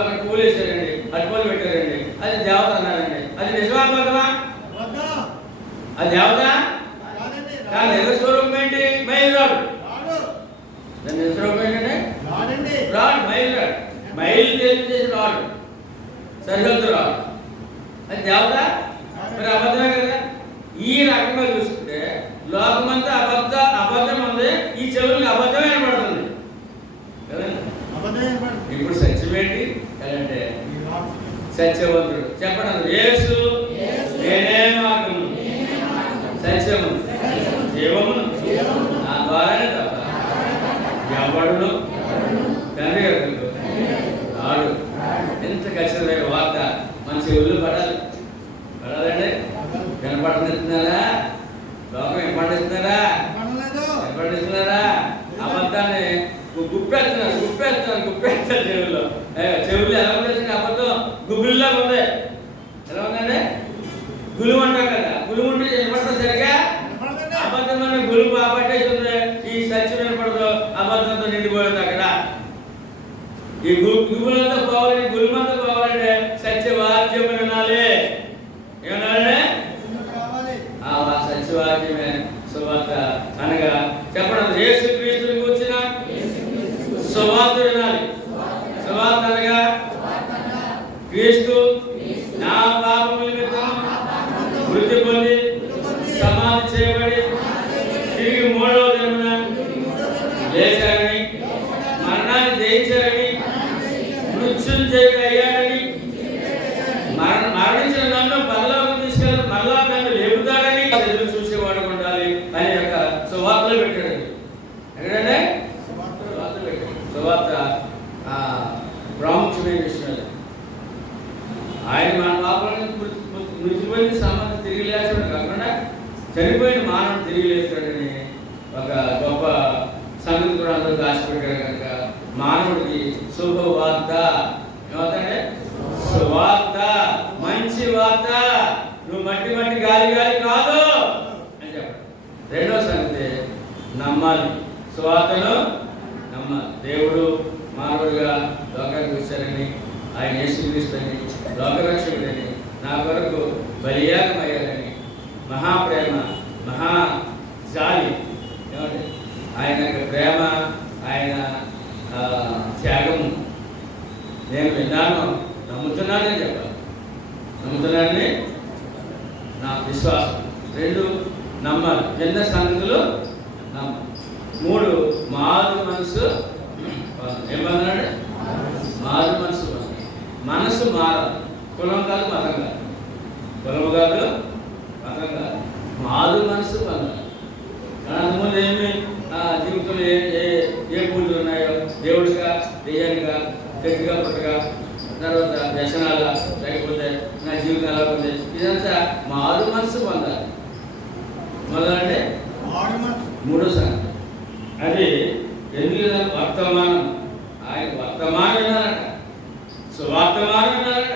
అక్కడ పూలు వేసారండి, అటుపూలు పెట్టారండి, అది దేవత అన్నారండి. అది నిజమా అబద్ధమా? అది దేవత కానీ నిజ స్వరూపం ఏంటి? మైలురాడు. దాని నిజ స్వరూపం ఏంటంటే రాడు, మైలురాడు. మైలు తెలియజేసిన రాడు, సరిహద్దు రాడు. అది దేవత మరి అబద్ధమే కదా. ఈ రకంగా చూసుకుంటే లోకమంతా అబద్ధం ఉంది, ఈ చెవులకి అబద్ధమే వినపడుతుంది కదండి. ఇప్పుడు సత్యం ఏంటి అంటే సత్యవంతుడు చెప్పండి. యేసు నేనే మార్గము సత్యము జీవమును నా ద్వారానే తప్ప ఎవడును తండ్రి గారు రాడు. ఎంత ఖచ్చితమైన వార్త మన చెవులు పడాలండి. వినపడుతున్నారా? లోకం వినపడిస్తున్నారా? అబద్ధాన్ని గుప్పేస్తారు చెవుల్లో. చెవులు ఎలా ఉండేసిన అబద్ధం గుబుల్లా ఉంది. ఎలా ఉందండి? గులువు అంటాం కదా, గులువు ఉంటే వినపడుతుంది సరిగా. అబద్ధం అనే గులువు పట్టేస్తుంది. ఈ సత్యం వినపడదు, అబద్ధంతో నిండిపోయింది అక్కడ. ఈ గుబులంతా పోవాలని, గులుమంతా పోవాలంటే సత్యవాక్యం వినాలి. ఏమనాలంటే ఆ సత్యవాక్యమే సువార్త అనగా చెప్పడం. యేసు క్రీస్తుని కూర్చిన సువార్త వినాలి. సువార్త అనగా క్రీస్తు నా పాపముల నిమిత్తం మృతి పొంది సమాధి చేయబడి తిరిగి 3వ దినమున లేచారని, మరణాన్ని జయించారని, మృత్యుంజయుడు అయ్యాడని, మరణించిన నన్ను పరలోకం తీసుకెళ్ళి మరలా నన్ను లేపుతాడని ఎదురు చూసేవాడు ఉండాలి అని యొక్క సువార్తలో పెట్టాడు. ఎక్కడంటే సువార్త ప్రాముఖ్యమైన విషయాలు. ఆయన మన పాపాలను మృతిపోయిన సమాధి తిరిగి లేచాడు కాకుండా చనిపోయిన మానవుడు తిరిగి లేచాడని ఒక గొప్ప సంగతి కూడా అందరూ దాచిపెట్టారు కనుక మానవుడికి శుభవార్త ఏమవుతాడే? సువార్త, మంచి వార్త. నువ్వు మట్టి గాలి కాదు అని చెప్పండి. రెండవ సంగతి నమ్మాలి. సువార్తను నమ్మాలి. దేవుడు మానవుడిగా లోకానికి వచ్చారని, ఆయన యేసుక్రీస్తుని లోకరక్షకుడని, నా కొరకు బలియాగమయ్యారని, మహాప్రేమ మహా జాలి ఏమంటే ఆయన యొక్క ప్రేమ, ఆయన త్యాగము నేను విన్నాను, నమ్ముతున్నానని చెప్పాలి. నమ్ముతున్నానని నా విశ్వాసం. 2 నమ్మాలి. చిన్న సంగతులు నమ్మాలి. 3 మారు మనసు. ఏమన్నాడు? మారు మనసు. మనసు మారాలి. కులం కాదు, మతం కాదు. కులం కాదు, మతం కాదు. మారు మనసు పొందాలి. అంతకుముందు ఏమి జీవితంలో ఏ పూజలు ఉన్నాయో దేవుడిగా, దెయ్యానిగా, గట్టిగా పుట్టగా, తర్వాత వ్యసనాలు, లేకపోతే నా జీవితం ఎలా ఉంది, ఇదంతా మారు మనసు పొందాలి. మొదలంటే 3వ సంగతి అది ఎందుకు వర్తమానం. ఆయన వర్తమానం వినాలట, సువార్తమానం వినాలట.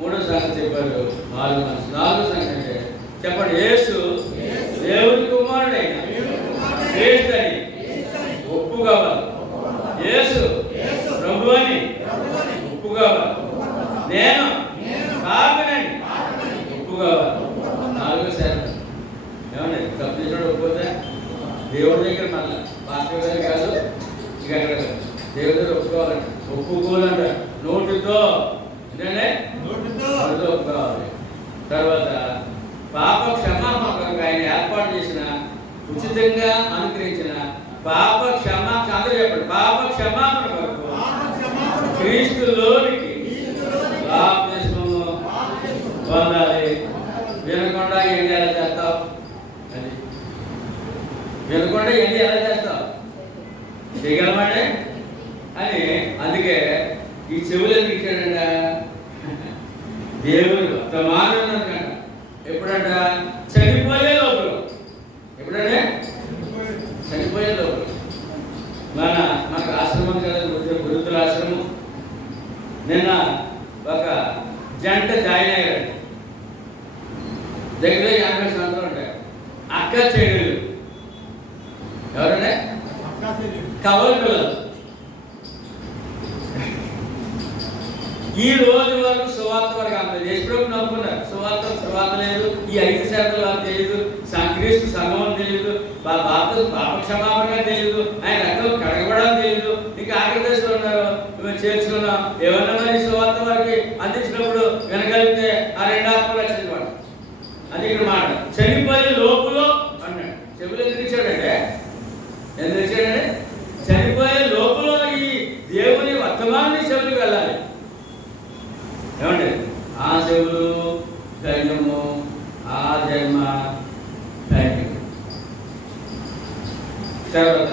3వ సంగతి చెప్పారు మారు మనసు. 4వ సంగతి అంటే చెప్పండి. యేసు దేవుని కుమారుడైన క్రీస్తు అని ఒప్పుకోవాలి. యేసు ప్రభు అని ఒప్పుకోవాలి. నేను పాపినని ఒప్పుకోవాలి. 4వ శాతం ఏమండి? తప్పు చేసినప్పుడు ఒప్పుకోతే దేవుడి దగ్గర మళ్ళీ పాస్టర్ గారు కాదు, ఇక అక్కడ దేవుడి దగ్గర ఒప్పుకోవాలంట. ఒప్పుకోవాలంట నోటితో. ఏంటంటే నోటితో ఒప్పుకోవాలి. తర్వాత పాప క్షమాపణ కొరకు ఆయన ఏర్పాటు చేసిన, ఉచితంగా అనుగ్రహించిన పాప క్షమాపణ. అందరూ చెప్పండి. పాప క్షమాపణ కొరకు క్రీస్తులోనికి బాప్తిస్మము పొందాలి. వినకుండా ఎండి ఎలా చేస్తావు? అది వినకుండా ఎండి ఎలా చేస్తావు? చేయగలమంటే అని. అందుకే ఈ చెవులు ఎందుకు ఇచ్చాడంట? దేవుని వర్తమానం అన్నమాట. ఎప్పుడంట? చనిపోయే లోపల. ఎప్పుడంటే? చనిపోయే లోపల. మనకు ఆశ్రమం కదా, గురుతుల ఆశ్రమం. నిన్న ఒక జంట జాయిన్ అయ్యారు. దగ్గర 50 సంవత్సరాలు ఉంటాయి. అక్క చెల్లెలు. ఎవరంటే? కవల పిల్లలు. ఈ రోజు వరకు సువార్త వరకు అందరూ ఎప్పుడో నమ్ముకున్నారు. సువార్త లేదు, ఈ 5 శాతం వాళ్ళకి తెలియదు, క్రీస్తు సంగమం తెలియదు, పాప క్షమాపణ తెలియదు, ఆయన రక్తం కడగబడడం తెలియదు. ఇంకా ఆఖరి దశలో ఉన్నారు. మేము చేర్చుకున్నాం. ఏమన్నా మరి సువార్త వారికి అందించినప్పుడు వినగలిగితే ఆ 2 ఆత్మలు వచ్చింది వాడు. చెవులకు వెళ్ళాలి. ఏమండి? ఆ చెవులు ధైర్యము, ఆ జన్మ ధైర్యం. తర్వాత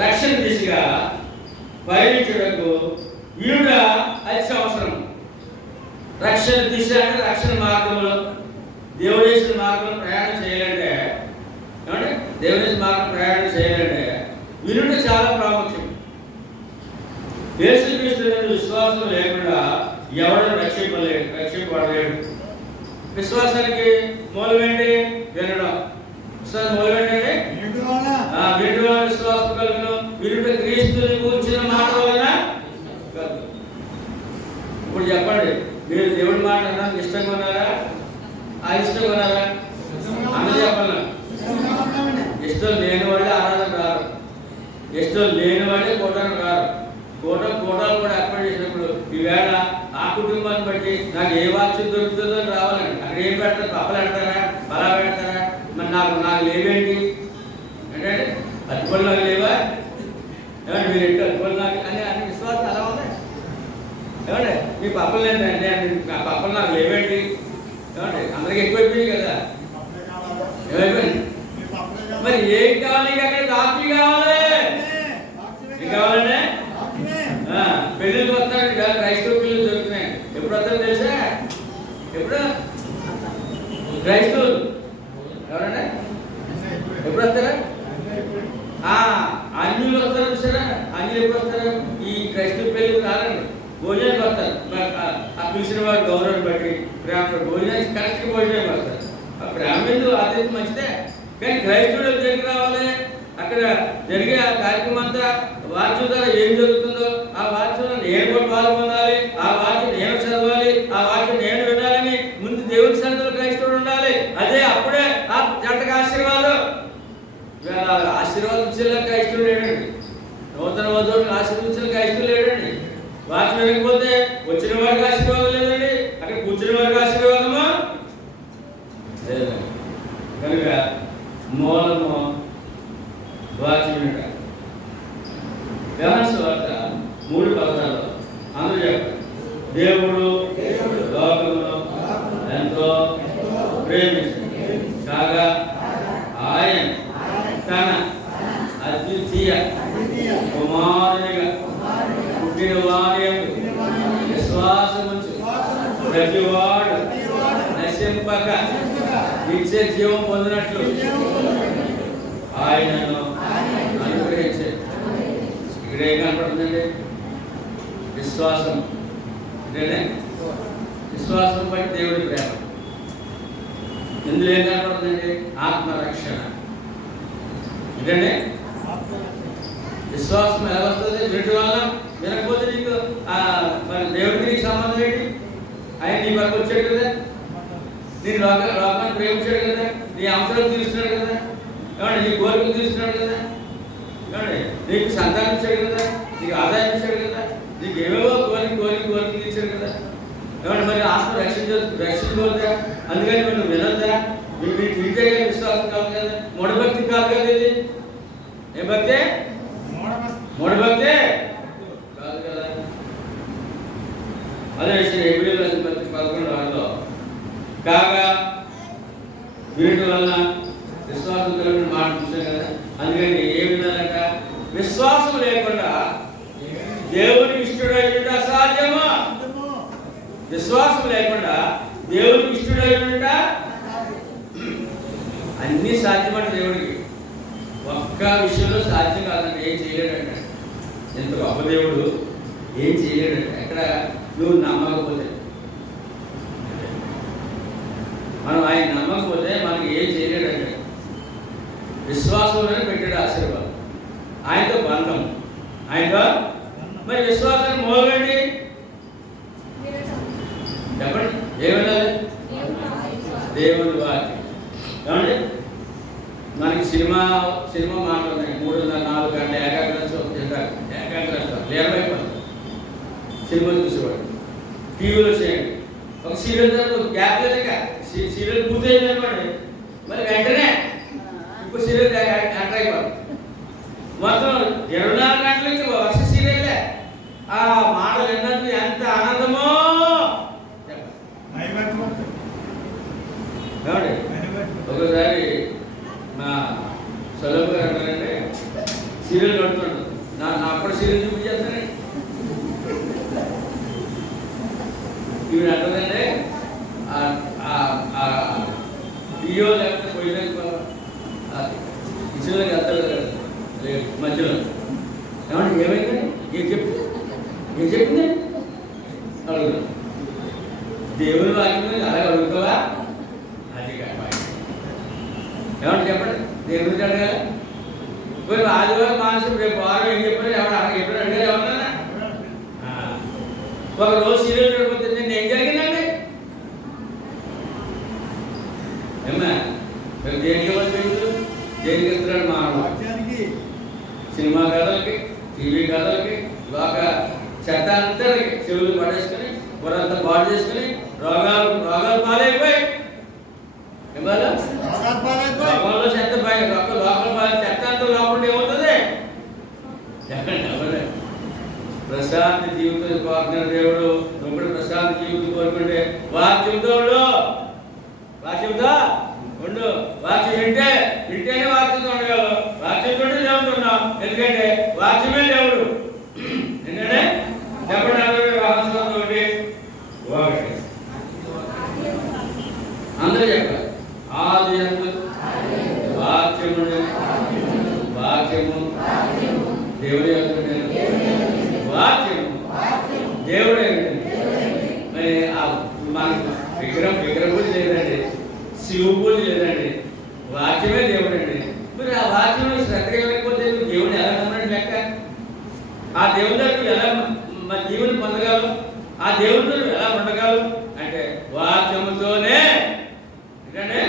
రక్షణ దిశగా పయనించుటకు ఈయుడ అతి అవసరం. రక్షణ దిశ అంటే రక్షణ మార్గంలో, దేవుడేసిన మార్గంలో ప్రయాణం చేయాలంటే, ఏమంటే దేవుడేసిన మార్గం ప్రయాణం చేయాలంటే వినుట చాలా ప్రాముఖ్యం. యేసుక్రీస్తు విశ్వాసం లేకుండా ఎవరు రక్షింపబడలేడు. విశ్వాసానికి మూలం ఏంటి? వినడం. విశ్వాసం మూలం ఏంటంటే వినుట వలన విశ్వాసం కలుగును. వినుట క్రీస్తుని కూర్చిన మాట వలన కలుగు. ఇప్పుడు చెప్పండి, మీరు దేవుడి మాట అన్నది ఇష్టంగా ఉన్నారా? ఇష్టంగా ఉన్నారా? అన్నది చెప్పాల. ఇష్టం లేని వాళ్ళే ఆరాధన రారు, ఇష్టం లేని వాళ్ళే కూటమి రారు. కూటాలు కూడా ఏర్పాటు చేసినప్పుడు ఈవేళ ఆ కుటుంబాన్ని బట్టి నాకు ఏ వాక్యం దొరుకుతుందో అని రావాలండి. అక్కడ ఏం పెడతారు? పప్పలు పెడతారా? బలా పెడతారా? మరి నాకు లేవేంటి అంటే అటుపళ్ళు నాకు లేవా? ఏమంటే మీరు ఎట్టు అటుపళ్ళు నాకు అని విశ్వాసం అలా ఉంది. ఏమంటే మీ పప్పలు ఏంటంటే ఆ పప్పలు నాకు లేవేంటి? ఏమంటే అందరికి ఎక్కువైపోయింది కదా, ఏమైపోయింది? మరి ఏం కావాలి? అక్కడ కాఫీ కావాలి. ఏం కావాలండి? పెళ్ళిళ్ళకి వస్తారండి కదా, క్రైస్తవ పెళ్ళిళ్ళు దొరుకుతున్నాయి. ఎప్పుడు వస్తారో తెలుసా? ఎప్పుడు క్రైస్తవులు ఎవరండి ఎప్పుడు వస్తారా? అన్యులు వస్తారు చూసారా? అన్యులు ఎప్పుడు వస్తారు? ఈ క్రైస్తవ పెళ్ళికి రారండి, భోజనానికి వస్తారు. ఆ పిలిచిన వారు గౌరవం బట్టి ప్రేమ భోజనానికి కరెక్ట్గా భోజనానికి వస్తారు. ఆ ప్రేమ ఎందుకు అదే మంచిదే, కానీ క్రైస్తవులు దగ్గరికి రావాలి. అక్కడ జరిగే ఆ కార్యక్రమం అంతా వాక్యం ద్వారా ఏం జరుగుతుందో ఆ వాక్యంలో నేను కూడా పాల్గొనాలి, ఆ వాక్యం నేను చదవాలి, ఆ వాక్యం నేను వినాలని ముందు దేవుని సన్నిధిలో క్రైస్తవుడు ఉండాలి. అదే అప్పుడే ఆ జంటకు ఆశీర్వాదం. ఆశీర్వాదం ఇచ్చేలా క్రైస్తవుడు లేడండి. నూతన వధువులకు ఆశీర్వదించిన క్రైస్తవుడు లేడండి. వాక్యం వినకపోతే వచ్చిన వారికి ఆశీర్వాదం లేదండి, అక్కడ కూర్చున్న వారికి ఆశీర్వాదమా లేదండి. కనుక మూలము వాక్యం వినట. యోహాను సువార్త 3:16 అందరూ చెప్పండి. దేవుడు లోకమును ఎంతో ప్రేమించాడు కాగా ఆయన తన అద్వితీయ కుమారునిగా పుట్టిన వారి విశ్వాసముంచు ప్రతివాడు నశింపక నిత్య జీవం పొందినట్లు ఆయనను అనుగ్రహించాడు. ఇక్కడ ఏం కనపడుతుందండి? విశ్వాసం. ఇదేనే విశ్వాసం బట్టి దేవుడి ప్రేమ. ఇందులో ఏం కనపడుతుందండి? ఆత్మరక్షణ. ఇదేనే విశ్వాసం ఎలా వస్తుంది? వినటం వల్ల. వినకపోతే నీకు మరి దేవుడికి నీకు సంబంధం ఏంటి? ఆయన నీ పక్క వచ్చాడు కదా, నేను లోకాన్ని ప్రేమించాడు కదా, నీ అవసరాలు తీరుస్తున్నాడు కదా, ఏమంటే నీ కోరికలు తీరుస్తున్నాడు కదా, ఏమంటే నీకు సంతానం ఇచ్చాడు కదా, నీకు ఆదాయం ఇచ్చాడు కదా, నీకు ఏవేవో కోరికలు తీర్చాడు కదా. ఏమంటే మరి ఆత్మ రక్షించుకోవద్దా? అందుకని నువ్వు వినొద్దా? మీకు వింటే విశ్వాసం కాదు కదా, మూఢభక్తి కాదు కదా. ఇది ఏ భక్తే? మూఢభక్తే కాదు కదా. అదే విషయం హెబ్రీయుల 11:6 కాగా వినటం వలన విశ్వాసం కలిగిన మాట చూసాం కదా. అందుకని ఏ విధానంట? విశ్వాసం లేకుండా దేవుని ఇష్టడైనట అసాధ్యమా? విశ్వాసం లేకుండా దేవుని ఇష్టడైనట అన్ని సాధ్యమంట. దేవుడికి ఒక్క విషయంలో సాధ్యం కాదంటే ఏం చేయలేడంట. ఎంత గొప్ప దేవుడు, ఏం చేయలేడంట. ఎక్కడ నువ్వు నమ్మకపోతే, మనం ఆయన నమ్మకపోతే మనకి ఏం చేయలేడంటే. విశ్వాసంలోనే పెట్టాడు ఆశీర్వాదం, ఆయనతో బంధం, ఆయనతో. మరి విశ్వాసానికి మూలమేంటి చెప్పండి? ఏమన్నా దేవుని వాక్యం. ఏమండి మనకి సినిమా మాట్లాడుతున్నాయి 3.5-4 గంటల ఏకాగ్రత లేకపోతే సినిమా చూసేవాడు. టీవీలో చేయండి, ఒక సీరియల్ గ్యాప్ లేదుగా, సీరియల్ పూర్తయింది అనుకోండి, మరి వెంటనే ఇప్పుడు సీరియల్ ఎంటర్ అయిపోతుంది. మొత్తం 24 గంటల నుంచి వర్ష సీరియల్లే. ఆ మాటలు విన్నట్టు ఎంత ఆనందమో ఏమండి. ఒకసారి మా సొలభ గారు అంటారంటే సీరియల్ కడుతుంటారు. నా అప్పుడు సీరియల్ చూపించేస్తానండి. ఇవి అంటుందంటే డియో లేకపోతే పోయిన ఇసులోకి వెళ్తాడు లేదు మధ్యలో ఏమంటే ఏమైంది ఏం చెప్పింది అడుగుతాం. దేవుని వాక్యం అలాగే అడుగుతావా? అది కాదు ఏమంటే చెప్పండి. దేవుని గురించి అడగాలి. పోయి ఆదివారం మానసం రేపు వారం ఏం చెప్పారు ఎప్పుడు అడిగారు ఎవరన్నా? ఒక రోజు సీరియల్ పడిపోతే నేను ఏం జరిగిందండి ఏమన్నా దేనికి ఇవ్వాలి? దేనికి ఇస్తున్నాడు? మానవుడికి, సినిమా కథలకి, టీవీ కథలకి, ఒక చెత్త అంతకి చెవులు పడేసుకుని బుర్రంతా పాడు చేసుకుని రోగాలు పాలైపోయి రోగాల్లో చెత్త లోపల పాలు చెత్త అంతా లోపల ఏమవుతుంది? ప్రశాంతి జీవితం కోరుకున్న దేవుడు నువ్వు కూడా ప్రశాంతి జీవితం కోరుకుంటే వాక్యంతో ఉండు. వాక్యం వింటేనే వాక్యంతో ఉండగలవు. వాక్యంతో దేవుడు ఉన్నావు. ఎందుకంటే వాక్యమే దేవుడు. ఏంటంటే చెప్పండి అందరూ చెప్పాలి. ఆది వాక్యము దేవుడి వాక్యము దేవుడే. మరి మనకు విగ్రహం పూజ లేదండి, శివ పూజ లేదండి, వాక్యమే దేవుడు అండి. మరి ఆ వాక్యం శ్రద్ధ లేకపోతే దేవుడిని ఎలా నమ్మడం లెక్క? ఆ దేవుడితో ఎలా మన జీవుని పొందగలవు? ఆ దేవుడితో ఎలా ఉండగలవు అంటే వాక్యముతోనే. ఎందుకంటే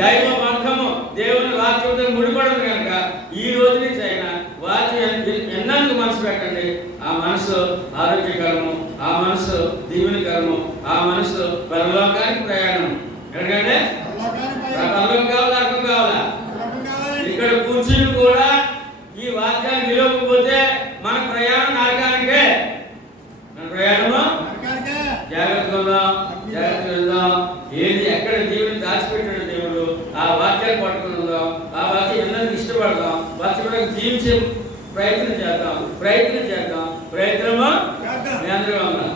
దైవ బంధము దేవుని వాక్యంతో ముడిపడదు కనుక ఈ రోజు నుంచి అయినా వాక్యం ఎన్నందుకు మనసు పెట్టండి. ఆ మనసు ఆరోగ్యకరము, ఆ మనసు దీవెనకరము, ఆ మనసు పరలోకానికి ప్రయాణం. ఎందుకంటే పరలోకం కావాలా అర్థం కావాలా? ఇక్కడ కూర్చుని కూడా ఈ వాక్యాన్ని నిలవకపోతే మన ప్రయాణం నరకానికే. మన ప్రయాణము జాగ్రత్తగా వెళ్దాం. ఏది ఎక్కడ దేవుని దాచిపెట్టాడు దేవుడు ఆ వాక్యాన్ని పట్టుకుని ఉందాం. ఆ వాక్యం ఎన్నో ఇష్టపడదాం. వాక్యం జీవించే ప్రయత్నం చేద్దాం. ప్రయత్నము మీ అందరూ ఉన్నారు.